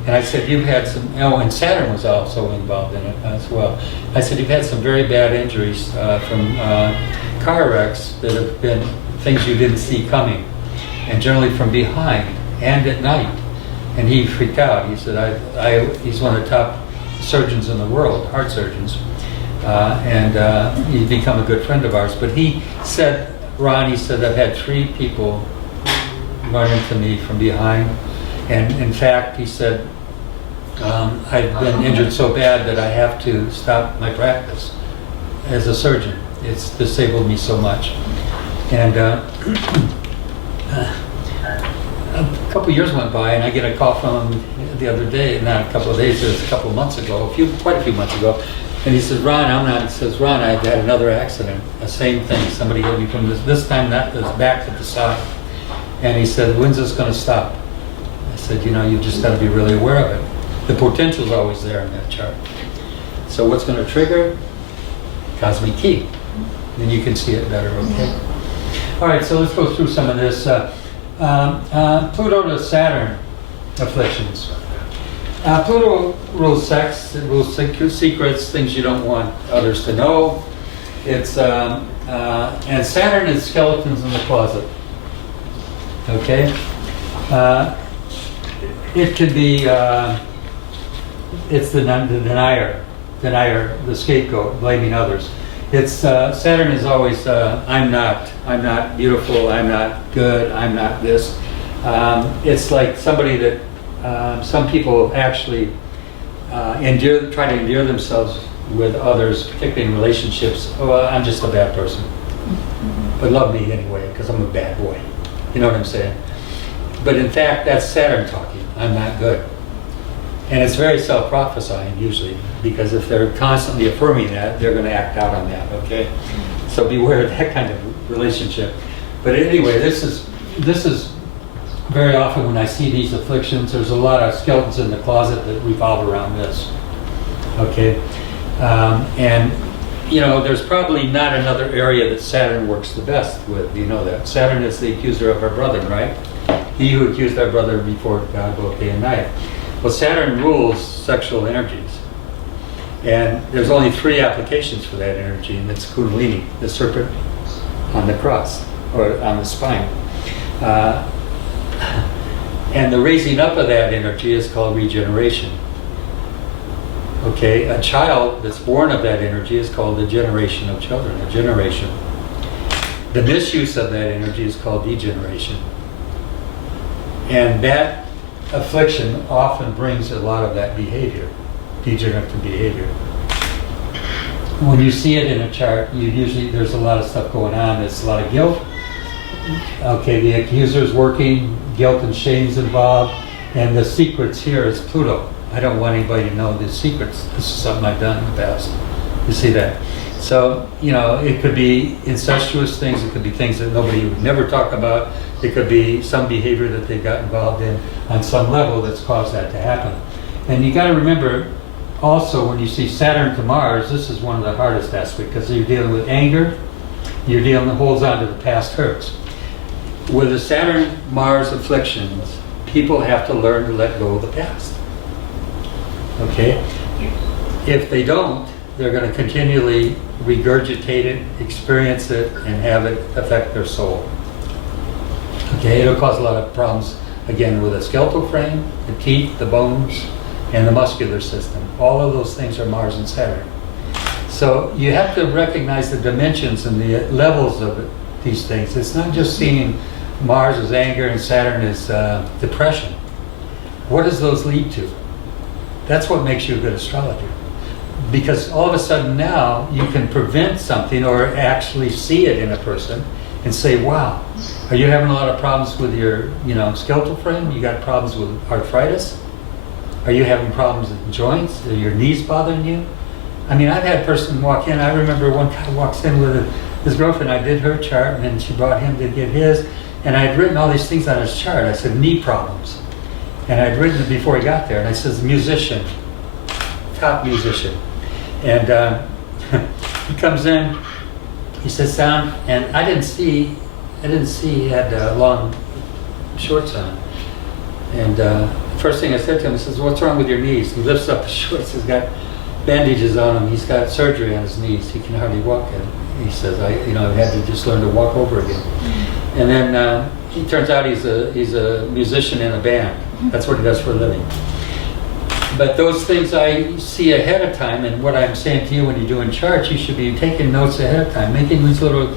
And I said, you've had some, and Saturn was also involved in it as well. I said, you've had some very bad injuries from car wrecks that have been things you didn't see coming, and generally from behind and at night. And he freaked out. He said, he's one of the top surgeons in the world, heart surgeons, and he's become a good friend of ours. But he said, Ron, he said, I've had 3 people run into me from behind. And in fact, he said, I've been injured so bad that I have to stop my practice as a surgeon. It's disabled me so much. And a couple of years went by, and I get a call from him the other day, not a couple of days, it was a couple of months ago, quite a few months ago. And he says, Ron, I've had another accident, the same thing. Somebody hit me from this time, that was back to the side. And he said, when's this going to stop? I said, you just got to be really aware of it. The potential's always there in that chart. So what's going to trigger? Cosmic key. Then you can see it better, okay? All right, so let's go through some of this. Pluto to Saturn afflictions. Pluto rules sex, it rules secrets, things you don't want others to know. It's and Saturn is skeletons in the closet. Okay? It could be, it's the denier, the scapegoat, blaming others. It's Saturn is always I'm not beautiful, I'm not good, I'm not this. It's like somebody that some people actually try to endear themselves with others, particularly in relationships. Oh, I'm just a bad person, but love me anyway because I'm a bad boy. You know what I'm saying? But in fact, that's Saturn talking. I'm not good. And it's very self-prophesying usually, because if they're constantly affirming that, they're going to act out on that, okay? So beware of that kind of relationship. But anyway, this is very often when I see these afflictions, there's a lot of skeletons in the closet that revolve around this, okay? And there's probably not another area that Saturn works the best with, you know that. Saturn is the accuser of our brother, right? He who accused our brother before God both day and night. Well, Saturn rules sexual energies. And there's only 3 applications for that energy, and it's Kundalini, the serpent on the cross, or on the spine. And the raising up of that energy is called regeneration. Okay, a child that's born of that energy is called the generation of children, a generation. The misuse of that energy is called degeneration. And that affliction often brings a lot of that behavior, degenerative behavior. When you see it in a chart, there's a lot of stuff going on. There's a lot of guilt. Okay, the accuser's working, guilt and shame's involved, and the secrets here is Pluto. I don't want anybody to know the secrets. This is something I've done in the past. You see that? So, it could be incestuous things, it could be things that nobody would never talk about. It could be some behavior that they got involved in on some level that's caused that to happen. And you got to remember also when you see Saturn to Mars, this is one of the hardest aspects because you're dealing with anger, holds on to the past hurts. With the Saturn-Mars afflictions, people have to learn to let go of the past. Okay? If they don't, they're going to continually regurgitate it, experience it, and have it affect their soul. Okay, it'll cause a lot of problems, again, with the skeletal frame, the teeth, the bones, and the muscular system. All of those things are Mars and Saturn. So you have to recognize the dimensions and the levels of it, these things. It's not just seeing Mars as anger and Saturn as depression. What does those lead to? That's what makes you a good astrologer. Because all of a sudden now you can prevent something or actually see it in a person and say, wow, are you having a lot of problems with your skeletal frame? You got problems with arthritis? Are you having problems with joints? Are your knees bothering you? I mean, I've had a person walk in. I remember one guy walks in with his girlfriend. I did her chart, and then she brought him to get his. And I had written all these things on his chart. I said, knee problems. And I'd written it before he got there. And I says, musician, top musician. And he comes in, he sits down, and I didn't see he had long shorts on. And first thing I said to him, I says, what's wrong with your knees? He lifts up his shorts, he's got bandages on him, he's got surgery on his knees, he can hardly walk. And he says, I had to just learn to walk over again. And then he turns out he's a musician in a band. That's what he does for a living. But those things I see ahead of time, and what I'm saying to you when you're doing charts, you should be taking notes ahead of time, making these little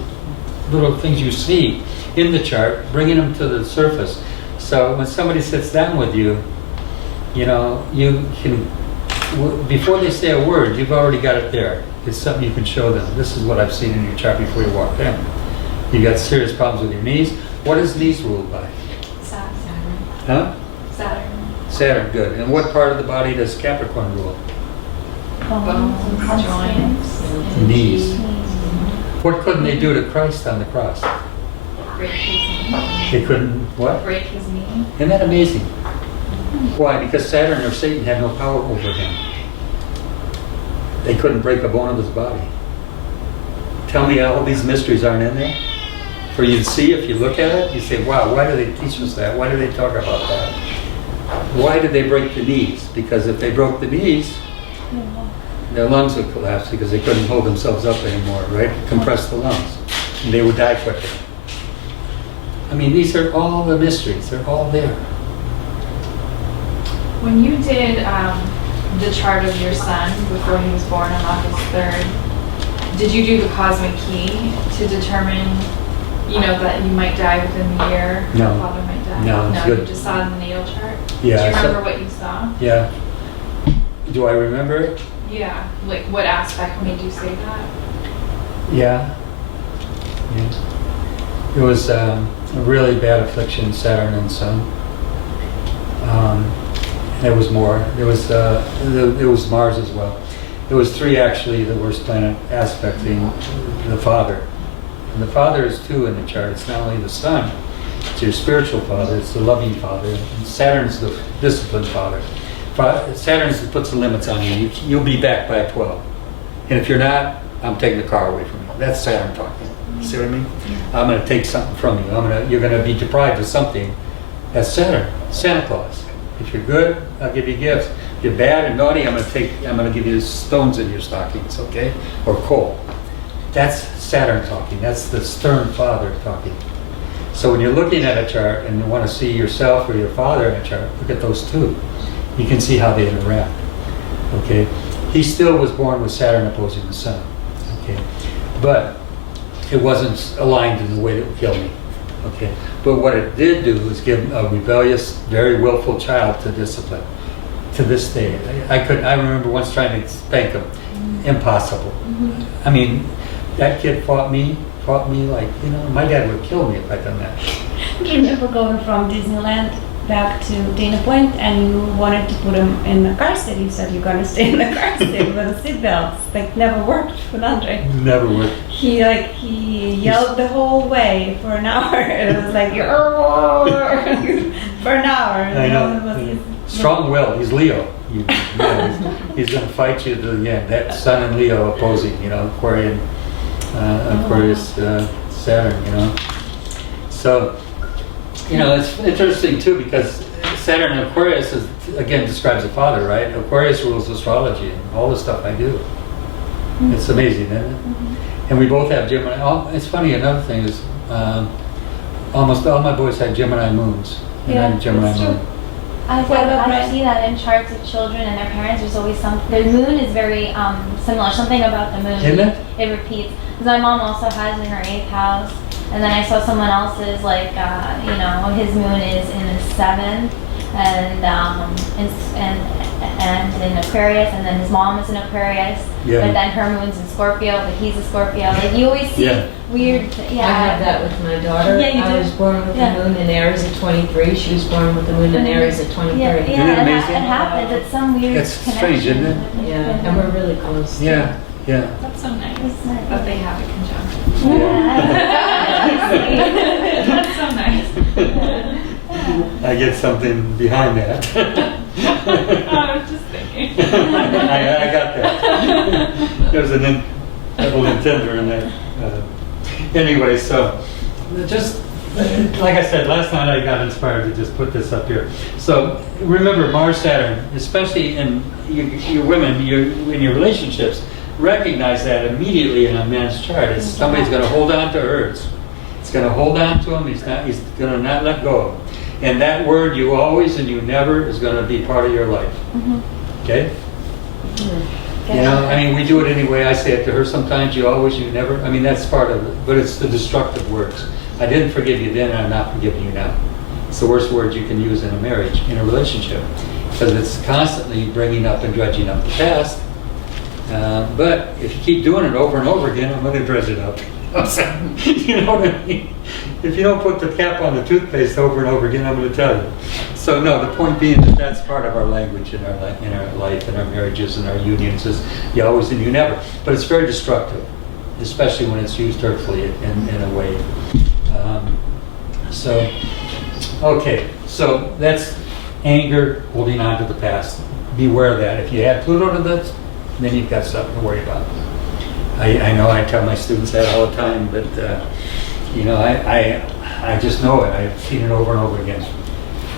things you see in the chart, bringing them to the surface. So when somebody sits down with you, you can, before they say a word, you've already got it there. It's something you can show them. This is what I've seen in your chart before you walk in. You got serious problems with your knees. What is knees ruled by? Saturn. Huh? Saturn. Saturn, good. And what part of the body does Capricorn rule? Bones, joints, Knees. What couldn't they do to Christ on the cross? break his knee. They couldn't, what? Break his knee. Isn't that amazing? Why? Because Saturn or Satan had no power over him. They couldn't break a bone of his body. Tell me all these mysteries aren't in there? For you to see, if you look at it, you say, wow, why do they teach us that? Why do they talk about that? Why did they break the knees? Because if they broke the knees, their lungs would collapse because they couldn't hold themselves up anymore, right? Compress the lungs. And they would die quicker. I mean, these are all the mysteries. They're all there. When you did the chart of your son before he was born on August 3rd, did you do the cosmic key to determine, that you might die within the year? No. Your father might die? No, it's good. You just saw it in the natal chart? Yeah, Do I you saw- remember what you saw? Yeah. Do I remember it? Yeah. Like, what aspect made you say that? Yeah. It was a really bad affliction, Saturn and Sun. There was more. There was Mars as well. There was three actually, the worst planet aspecting the Father. And the Father is two in the chart. It's not only the Sun, it's your spiritual father, it's the loving father. And Saturn's the disciplined father. Saturn's that puts the limits on you. You'll be back by 12. And if you're not, I'm taking the car away from you. That's Saturn talking. You see what I mean? I'm going to take something from you. You're going to be deprived of something. That's Saturn, Santa Claus. If you're good, I'll give you gifts. If you're bad and naughty, I'm going to give you stones in your stockings, okay? Or coal. That's Saturn talking. That's the stern father talking. So when you're looking at a chart and you want to see yourself or your father in a chart, look at those two. You can see how they interact. Okay? He still was born with Saturn opposing the Sun. Okay? But it wasn't aligned in the way that would kill me. Okay? But what it did do was give a rebellious, very willful child to discipline. To this day. I remember once trying to spank him. Impossible. I mean, that kid fought me like, my dad would kill me if I'd done that. Do you remember going from Disneyland back to Dana Point and you wanted to put him in the car seat? You said you're going to stay in the car seat with the seatbelts. Like, never worked for Andre. Never worked. He yelled the whole way for an hour. It was like, for an hour. I know. It was Strong-willed. He's Leo. He's going to fight you to the end. That Sun and Leo opposing, Aquarius, Saturn, So, it's interesting too because Saturn and Aquarius again describes the father, right? Aquarius rules astrology and all the stuff I do. It's amazing, isn't it? And we both have Gemini. It's funny, another thing is almost all my boys had Gemini moons. And Yeah, I'm Gemini that's true. moon. I What about Brian? see that in charts of children and their parents. There's always the moon is very similar. Something about the moon. Isn't it? It repeats. Because my mom also has in her 8th house. And then I saw someone else's, like, his moon is in the 7th and in Aquarius, and then his mom is in Aquarius. Yeah. But then her moon's in Scorpio, but he's a Scorpio. Like, you always see Yeah. weird, I have that with my daughter. Yeah, you I do. was born with Yeah. the moon in Aries at 23. She was born with the moon in Aries at 23. Yeah, Isn't it it amazing? happens. It's some weird It's connection. strange, isn't it? Yeah, and we're really close. Yeah, yeah. That's so nice It's nice. that they have a conjunction. That's so nice. I get something behind that. I was just thinking. I got that. There's an double intender in there. Anyway, so just like I said, last night I got inspired to just put this up here. So remember Mars Saturn, especially in your women, in your relationships, recognize that immediately in a man's chart. It's somebody's going to hold on to hers. It's going to hold on to him. He's going to not let go. And that word, you always and you never, is going to be part of your life. Okay? You know, I mean, we do it anyway. I say it to her sometimes, you always, you never. I mean, that's part of it. But it's the destructive words. I didn't forgive you then, and I'm not forgiving you now. It's the worst word you can use in a marriage, in a relationship. Because it's constantly bringing up and dredging up the past. But if you keep doing it over and over again, I'm going to dredge it up. You know what I mean? If you don't put the cap on the toothpaste over and over again, I'm going to tell you. So no, the point being that that's part of our language in our life, in our marriages, and our unions is you always and you never. But it's very destructive, especially when it's used hurtfully in a way. Okay, so that's anger, holding on to the past. Beware of that. If you add Pluto to this, then you've got something to worry about. I know I tell my students that all the time, but you know, I just know it. I've seen it over and over again.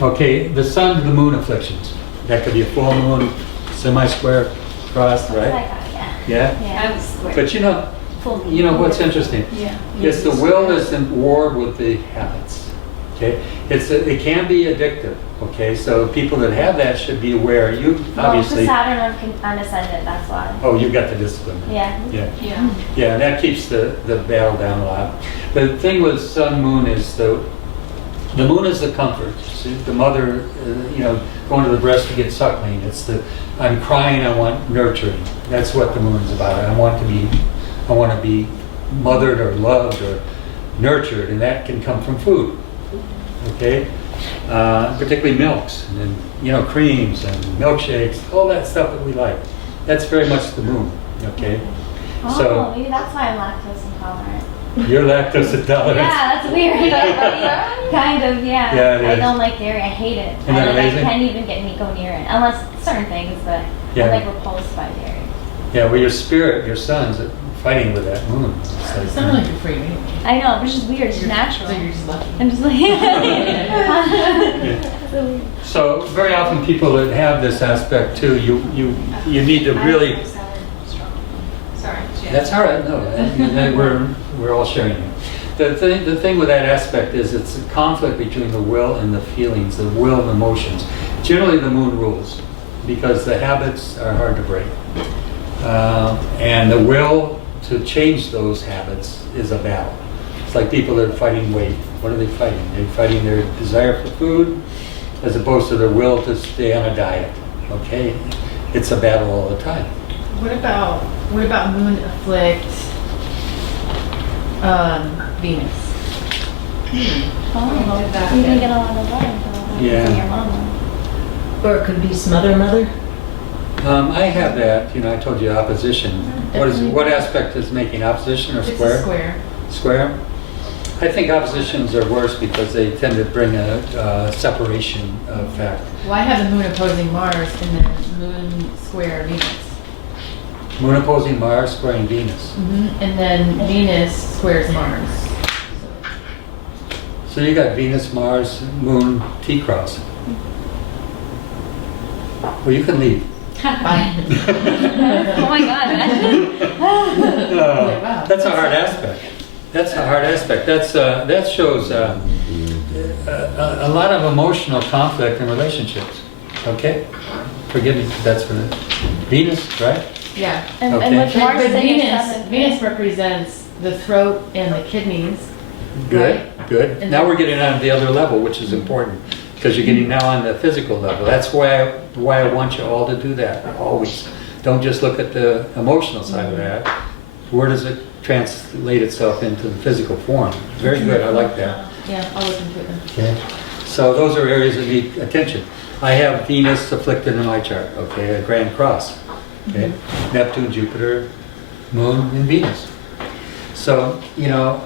Okay, the sun to the moon afflictions. That could be a full moon, semi-square, cross, right? Yeah? That's square. But you know what's interesting? Yeah. It's the will is in war with the habits. Okay, it can be addictive. Okay, so people that have that should be aware. You obviously. Well, Saturn undescended, that's why. Oh, you got the discipline. Yeah. Yeah. Yeah. Yeah, and that keeps the battle down a lot. The thing with sun moon is the moon is the comfort. See, the mother, going to the breast to get suckling. It's I'm crying. I want nurturing. That's what the moon's about. I want to be mothered or loved or nurtured, and that can come from food. Okay, particularly milks and creams and milkshakes, all that stuff that we like. That's very much the moon. Okay, Oh, so maybe that's why I'm lactose intolerant. you're lactose intolerant. Yeah, that's weird. Kind of, yeah. Yeah, it I is. don't like dairy. I hate it. Isn't that amazing? I can't even get me go near it unless certain things, but Yeah. I'm like repulsed by dairy. Yeah, well, your spirit, your son's fighting with that moon. It's like, It's not really good for you anyway. I know, but it's just weird. It's just natural. So you're just lucky. I'm just like. So weird. So very often people that have this aspect too, you need to really. I'm sorry. Jan. That's all right. No, and we're all sharing it. The thing with that aspect is it's a conflict between the will and the feelings, the will and emotions. Generally, the moon rules because the habits are hard to break, and the will to change those habits is a battle. It's like people that are fighting weight. What are they fighting? They're fighting their desire for food as opposed to their will to stay on a diet. Okay, it's a battle all the time. What about moon afflict Venus? Oh, did that you fit? didn't get a lot of love from Yeah. your mama. Or it could be smother mother. I have that. I told you opposition. What aspect is making opposition or It's square? a square. Square? I think oppositions are worse because they tend to bring a separation effect. Well, I have the moon opposing Mars and then moon square Venus. Moon opposing Mars, squaring Venus. And then Venus squares Mars. So you got Venus, Mars, Moon, T-cross. Well, you can leave. Bye. Oh my God, imagine. Wow. That's a hard aspect. That's a hard aspect. That shows a lot of emotional conflict in relationships. Okay? Forgive me, that's for the Venus, right? Yeah. And Okay. with Mars But sitting in Venus, seventh, Venus represents the throat and the kidneys. Good, Right. good. And Now then- we're getting on the other level, which is important, because you're getting now on the physical level. That's why I want you all to do that, always. Don't just look at the emotional side of that. Where does it translate itself into the physical form? Very good, I like that. Yeah, I'll look into it then. Okay, so those are areas that need attention. I have Venus afflicted in my chart, okay, a grand cross, okay? Neptune, Jupiter, Moon, and Venus. So, you know,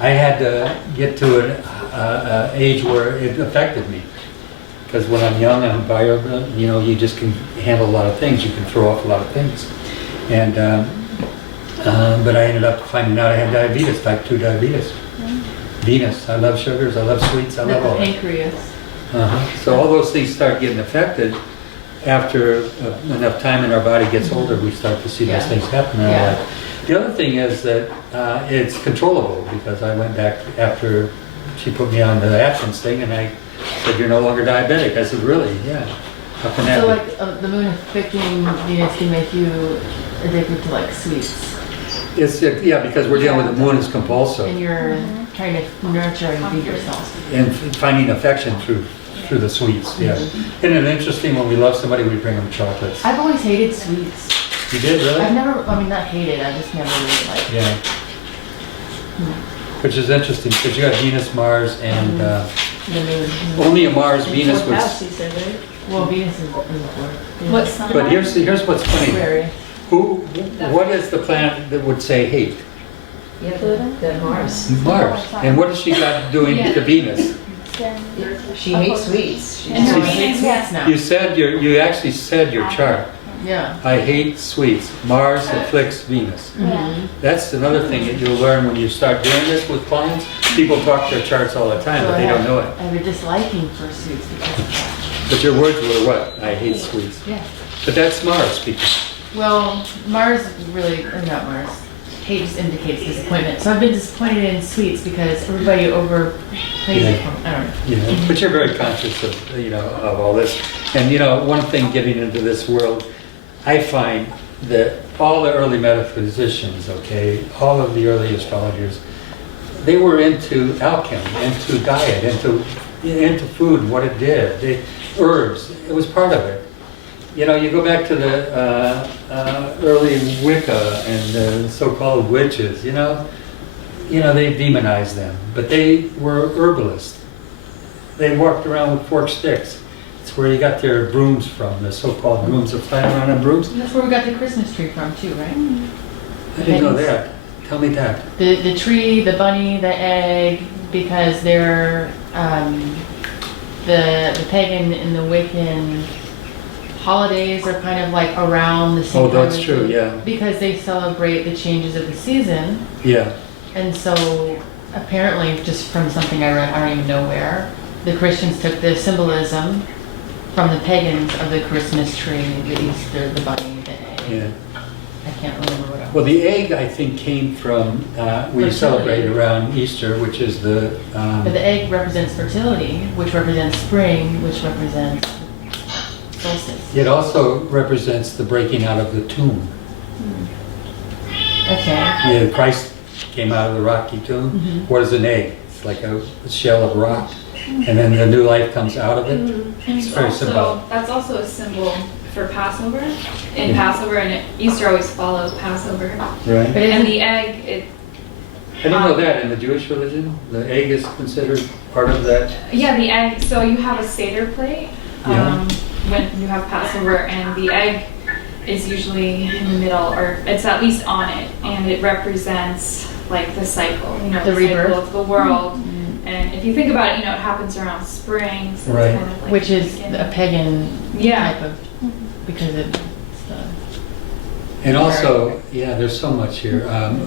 I had to get to an age where it affected me. Because when I'm young, I'm vibrant, you know, you just can handle a lot of things, you can throw off a lot of things. And, but I ended up finding out I had diabetes, type 2 diabetes. Venus, I love sugars, I love sweets, I love The all that. pancreas. So all those things start getting affected after enough time in our body gets older, we start to see those Yeah. things happen in our Yeah. life. The other thing is that it's controllable, because I went back after she put me on the Atkins thing and I said, "You're no longer diabetic." I said, "Really? Yeah. How can that So be?" like the moon affecting Venus can make you addicted to like sweets. It's, yeah, because we're dealing with the moon is compulsive. And you're trying to nurture and feed yourself. And finding affection through the sweets, yeah. Isn't it interesting when we love somebody, we bring them chocolates? I've always hated sweets. You did, really? I've never, I mean, not hated, I just never really liked. Yeah. Which is interesting, because you got Venus, Mars, and The moon. only a Mars, Venus Fourth house, was... he said, right? Well, Venus is in the fourth. What sign? But here's what's funny. Aquarius. What is the planet that would say hate? Yeah, the Mars. Mars. And what has she got doing to Venus? She hates sweets. And See, so we hate sweets now. You actually said your chart. Yeah. I hate sweets. Mars afflicts Venus. Mhm. That's another thing that you'll learn when you start doing this with clients. People talk their charts all the time, So but they don't know it. I have a disliking for sweets because of that. But your words were what? I hate sweets. Yeah. But that's Mars speaking. Well, Mars really, or not Mars, hate just indicates disappointment. So I've been disappointed in sweets because everybody overplays it for me. I don't know. You know, but you're very conscious of, you know, of all this. And you know, one thing getting into this world, I find that all the early metaphysicians, okay, all of the early astrologers, they were into alchemy, into diet, into food and what it did. Herbs, it was part of it. You know, you go back to the early Wicca and the so-called witches, you know, they demonized them, but they were herbalists. They walked around with forked sticks. It's where you got their brooms from, the so-called brooms, of flying around on brooms. That's where we got the Christmas tree from too, right? I didn't know that. Tell me that. The tree, the bunny, the egg, because they're the pagan and the Wiccan holidays are kind of like around the same Oh, time. that's as true, the- yeah. Because they celebrate the changes of the season. Yeah. And so apparently, just from something I read, I don't even know where, the Christians took the symbolism from the pagans of the Christmas tree, the Easter, the bunny, the egg. Yeah. I can't remember what else. Well, the egg, I think, came from, we celebrate around Easter, which is the, But the egg represents fertility, which represents spring, which represents solstice. it also represents the breaking out of the tomb. Okay. Yeah, Christ came out of the rocky tomb. Mhm. What is an egg? It's like a shell of rock, and then the new life comes out of it. And It's very simple. that's also a symbol for Passover. In Passover, and Easter always follows Passover. Right? But And isn't the egg, it, I didn't know that in the Jewish religion. The egg is considered part of that. yeah, the egg, so you have a Seder plate Yeah. when you have Passover, and the egg is usually in the middle, or it's at least on it, and it represents like the cycle, you know, The rebirth. cycle of the world. And if you think about it, you know, it happens around spring, so Right. it's kind of like which the is beginning. a pagan Yeah. type of, because it's And also, yeah, there's so much here.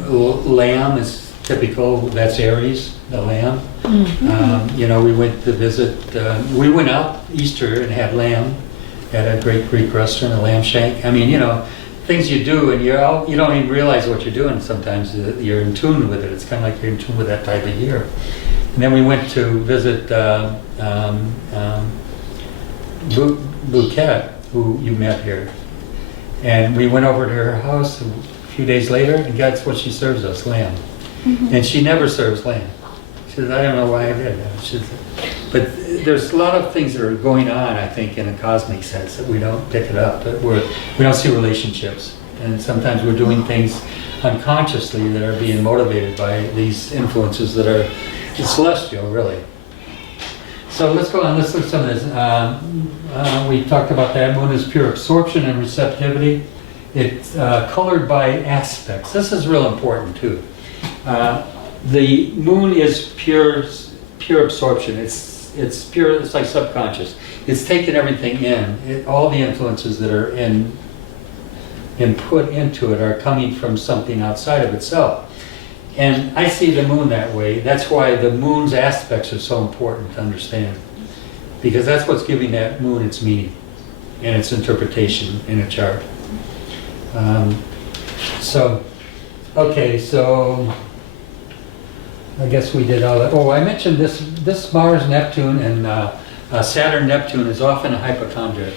Lamb is typical. That's Aries, the lamb. You know, we went to visit. We went out Easter and had lamb, at a great Greek restaurant, a lamb shank. I mean, you know, things you do and you don't even realize what you're doing sometimes. You're in tune with it. It's kind of like you're in tune with that type of year. And then we went to visit Bouquet, who you met here. And we went over to her house a few days later, and guess what she serves us? Lamb. And she never serves lamb. She says, I don't know why I did that. But there's a lot of things that are going on, I think, in a cosmic sense that we don't pick it up. That we don't see relationships. And sometimes we're doing things unconsciously that are being motivated by these influences that are celestial, really. So let's go on, let's look at some of this. We talked about that. Moon is pure absorption and receptivity. It's colored by aspects. This is real important too. The moon is pure absorption. It's pure, it's like subconscious. It's taking everything in. All the influences that are put into it are coming from something outside of itself. And I see the moon that way. That's why the moon's aspects are so important to understand. Because that's what's giving that moon its meaning and its interpretation in a chart. So I guess we did all that. Oh, I mentioned this Mars, Neptune, and Saturn, Neptune is often a hypochondriac.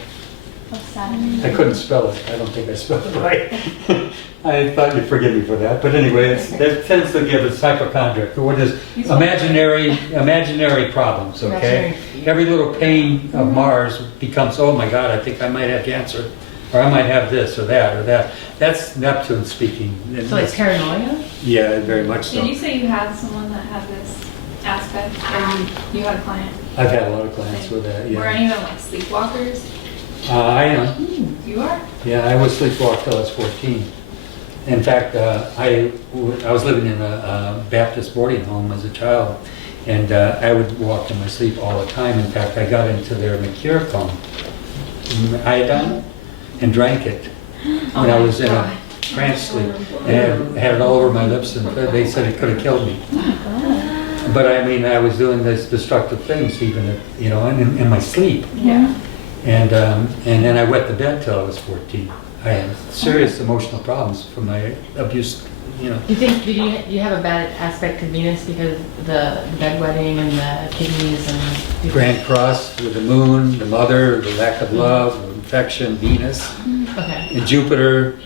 I couldn't spell it. I don't think I spelled it right. I thought you'd forgive me for that. But anyway, it tends to give us hypochondriac. What is imaginary problems, okay? Every little pain of Mars becomes, oh my God, I think I might have cancer. Or I might have this or that or that. That's Neptune speaking. So it's paranoia? Yeah, very much so. Did you say you had someone that had this aspect, or you had a client? I've had a lot of clients with that, yeah. Were any of them like sleepwalkers? I am. You are? Yeah, I was sleepwalked till I was 14. In fact, I was living in a Baptist boarding home as a child, and I would walk in my sleep all the time. In fact, I got into their mercure cone, iodine, and drank it when I was in a trance sleep. And had it all over my lips, and they said it could have killed me. But I mean, I was doing these destructive things even, in my sleep. Yeah. And then I wet the bed till I was 14. I had serious emotional problems from my abuse, You think, did you have a bad aspect to Venus because the bedwetting and the kidneys and... Grand Cross with the moon, the mother, the lack of love, infection, Venus, Okay. and Jupiter,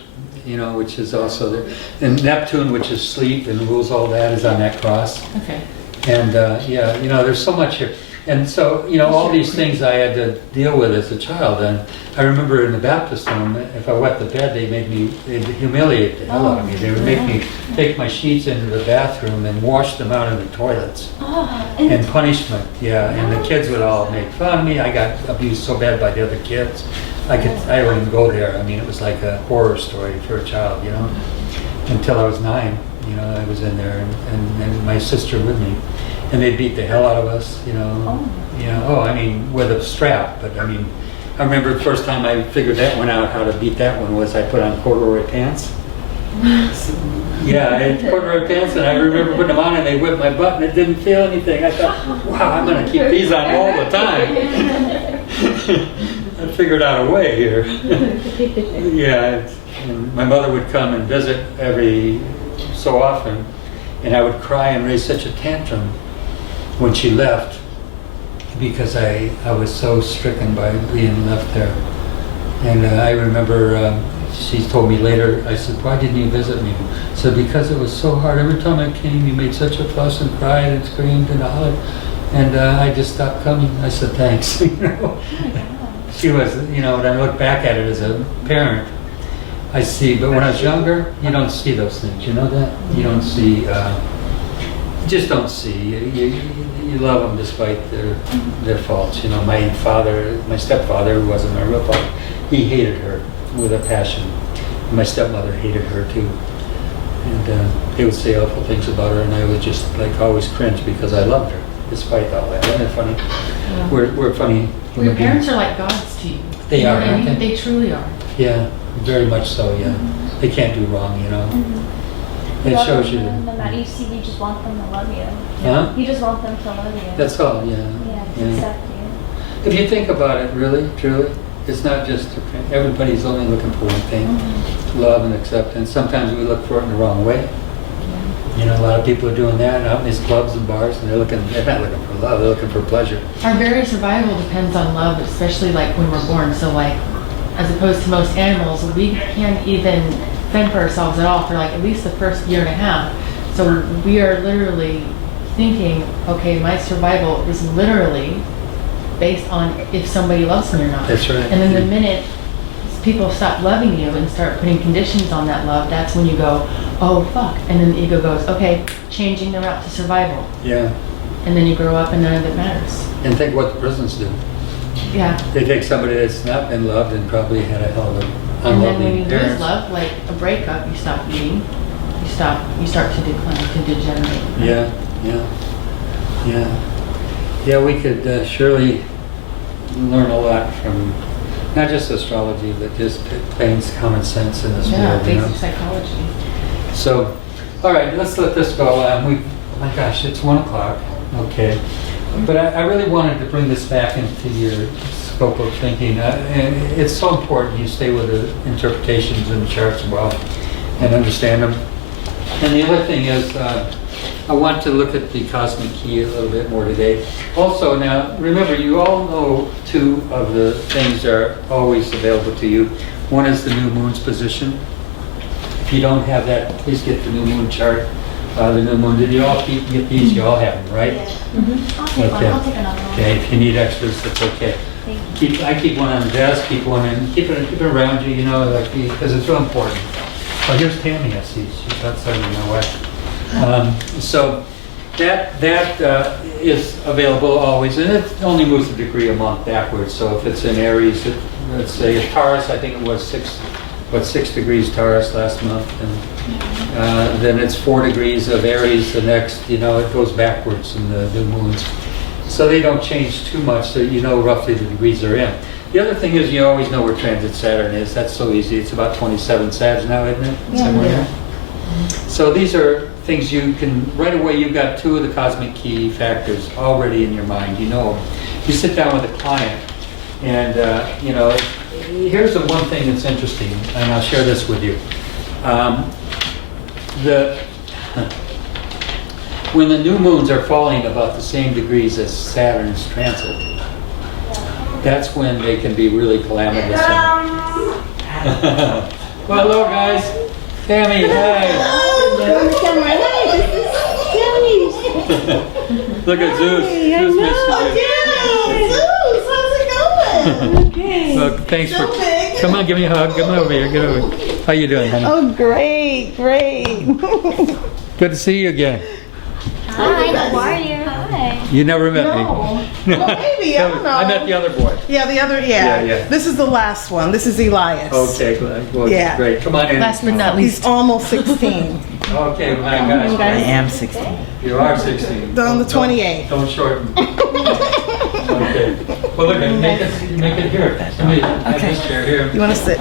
which is also there. And Neptune, which is sleep and rules all that, is on that cross. Okay. And there's so much here. And so, all these things I had to deal with as a child. And I remember in the Baptist home, if I wet the bed, they'd humiliate the hell out of me. They would make me take my sheets into the bathroom and wash them out in the toilets. And punishment, yeah. And the kids would all make fun of me. I got abused so bad by the other kids. I wouldn't even go there. I mean, it was like a horror story for a child, Until I was 9, I was in there and my sister with me. And they'd beat the hell out of us, with a strap. But I remember the first time I figured that one out, how to beat that one, was I put on corduroy pants. Yeah, I had corduroy pants, and I remember putting them on, and they whipped my butt, and it didn't feel anything. I thought, wow, I'm going to keep these on all the time. I figured out a way here. Yeah, and my mother would come and visit every so often, and I would cry and raise such a tantrum when she left, because I was so stricken by being left there. And I remember she told me later, I said, why didn't you visit me? So because it was so hard. Every time I came, you made such a fuss and cried and screamed and hollered. And I just stopped coming. I said, thanks. She was, when I look back at it as a parent, I see, but when I was younger, you don't see those things. You know that? You don't see, you just don't see. You love them despite their faults. My stepfather, who wasn't my real father, he hated her with a passion. And my stepmother hated her too. And they would say awful things about her, and I would just always cringe because I loved her despite all that. Isn't it funny? Yeah. We're funny Well, your human parents beings. are like gods to you. They are, what I aren't mean? they? They truly are. Yeah, very much so, yeah. They can't do wrong, It shows you. No matter you see, you just want them to love you. Huh? You just want them to love you. That's all, yeah. Yeah, to Yeah. accept you. If you think about it, really, truly, It's not just, everybody's only looking for one thing, love and acceptance. Sometimes we look for it in the wrong way. You know, a lot of people are doing that out in these clubs and bars, and they're not looking for love, they're looking for pleasure. Our very survival depends on love, especially like when we're born. So like, as opposed to most animals, we can't even fend for ourselves at all for like at least the first year and a half. So we are literally thinking, okay, my survival is literally based on if somebody loves me or not. That's right. And then the minute people stop loving you and start putting conditions on that love, that's when you go, oh fuck. And then the ego goes, okay, changing the route to survival. Yeah. And then you grow up and none of it matters. And think what the prisons do. Yeah. They take somebody that's not been loved and probably had a hell of a And then when unloving you lose parents. love, like a breakup, you stop eating, you start to decline, to degenerate. Yeah, yeah, yeah. Yeah, we could surely learn a lot from not just astrology, but just plain common sense in this Yeah, world, you know? basic psychology. So, all right, let's let this go. Oh my gosh, it's 1 o'clock. Okay. But I really wanted to bring this back into your scope of thinking. And it's so important you stay with the interpretations and the charts well and understand them. And the other thing is, I want to look at the cosmic key a little bit more today. Also, now, remember, you all know 2 of the things that are always available to you. One is the new moon's position. If you don't have that, please get the new moon chart. The new moon, did you all get these? You all have them, right? I'll take one. Okay. I'll take another one. Okay, if you need extras, that's okay. Thank you. I keep one on the desk, keep it around you, you know, like, because it's real important. Oh, here's Tammy, I see, she's outside of my wife. So that is available always, and it only moves a degree a month backwards. So if it's in Aries, let's say it's Taurus, I think it was 6 degrees Taurus last month, and then it's 4 degrees of Aries the next, you know, it goes backwards in the new moons. So they don't change too much, so you know roughly the degrees they're in. The other thing is you always know where transit Saturn is. That's so easy. It's about 27 Sags now, isn't it? Yeah. Somewhere there. So these are things you can, right away you've got 2 of the cosmic key factors already in your mind. You know them. You sit down with a client and, you know, here's the one thing that's interesting, and I'll share this with you. When the new moons are falling about the same degrees as Saturn's transit, that's when they can be really calamitous. Well, hello guys. Tammy, hi. Look at Zeus. Zeus missed you. Okay. Well, thanks for. Come on, give me a hug. Come over here. Get over here. How you doing, honey? Oh, great, great. Good to see you again. Hi, how are you? Hi. You never met me. Well, maybe, I don't know. I met the other boy. Yeah, the other, Yeah, yeah. This is the last one. This is Elias. Okay, glad. Well, Yeah. great. Come on in. Last but not He's least. almost 16. Okay, my gosh. am 16. You are 16. On the 28th. Don't shorten. Okay. Well, look, make it here. Somebody, have this chair here. You want to sit?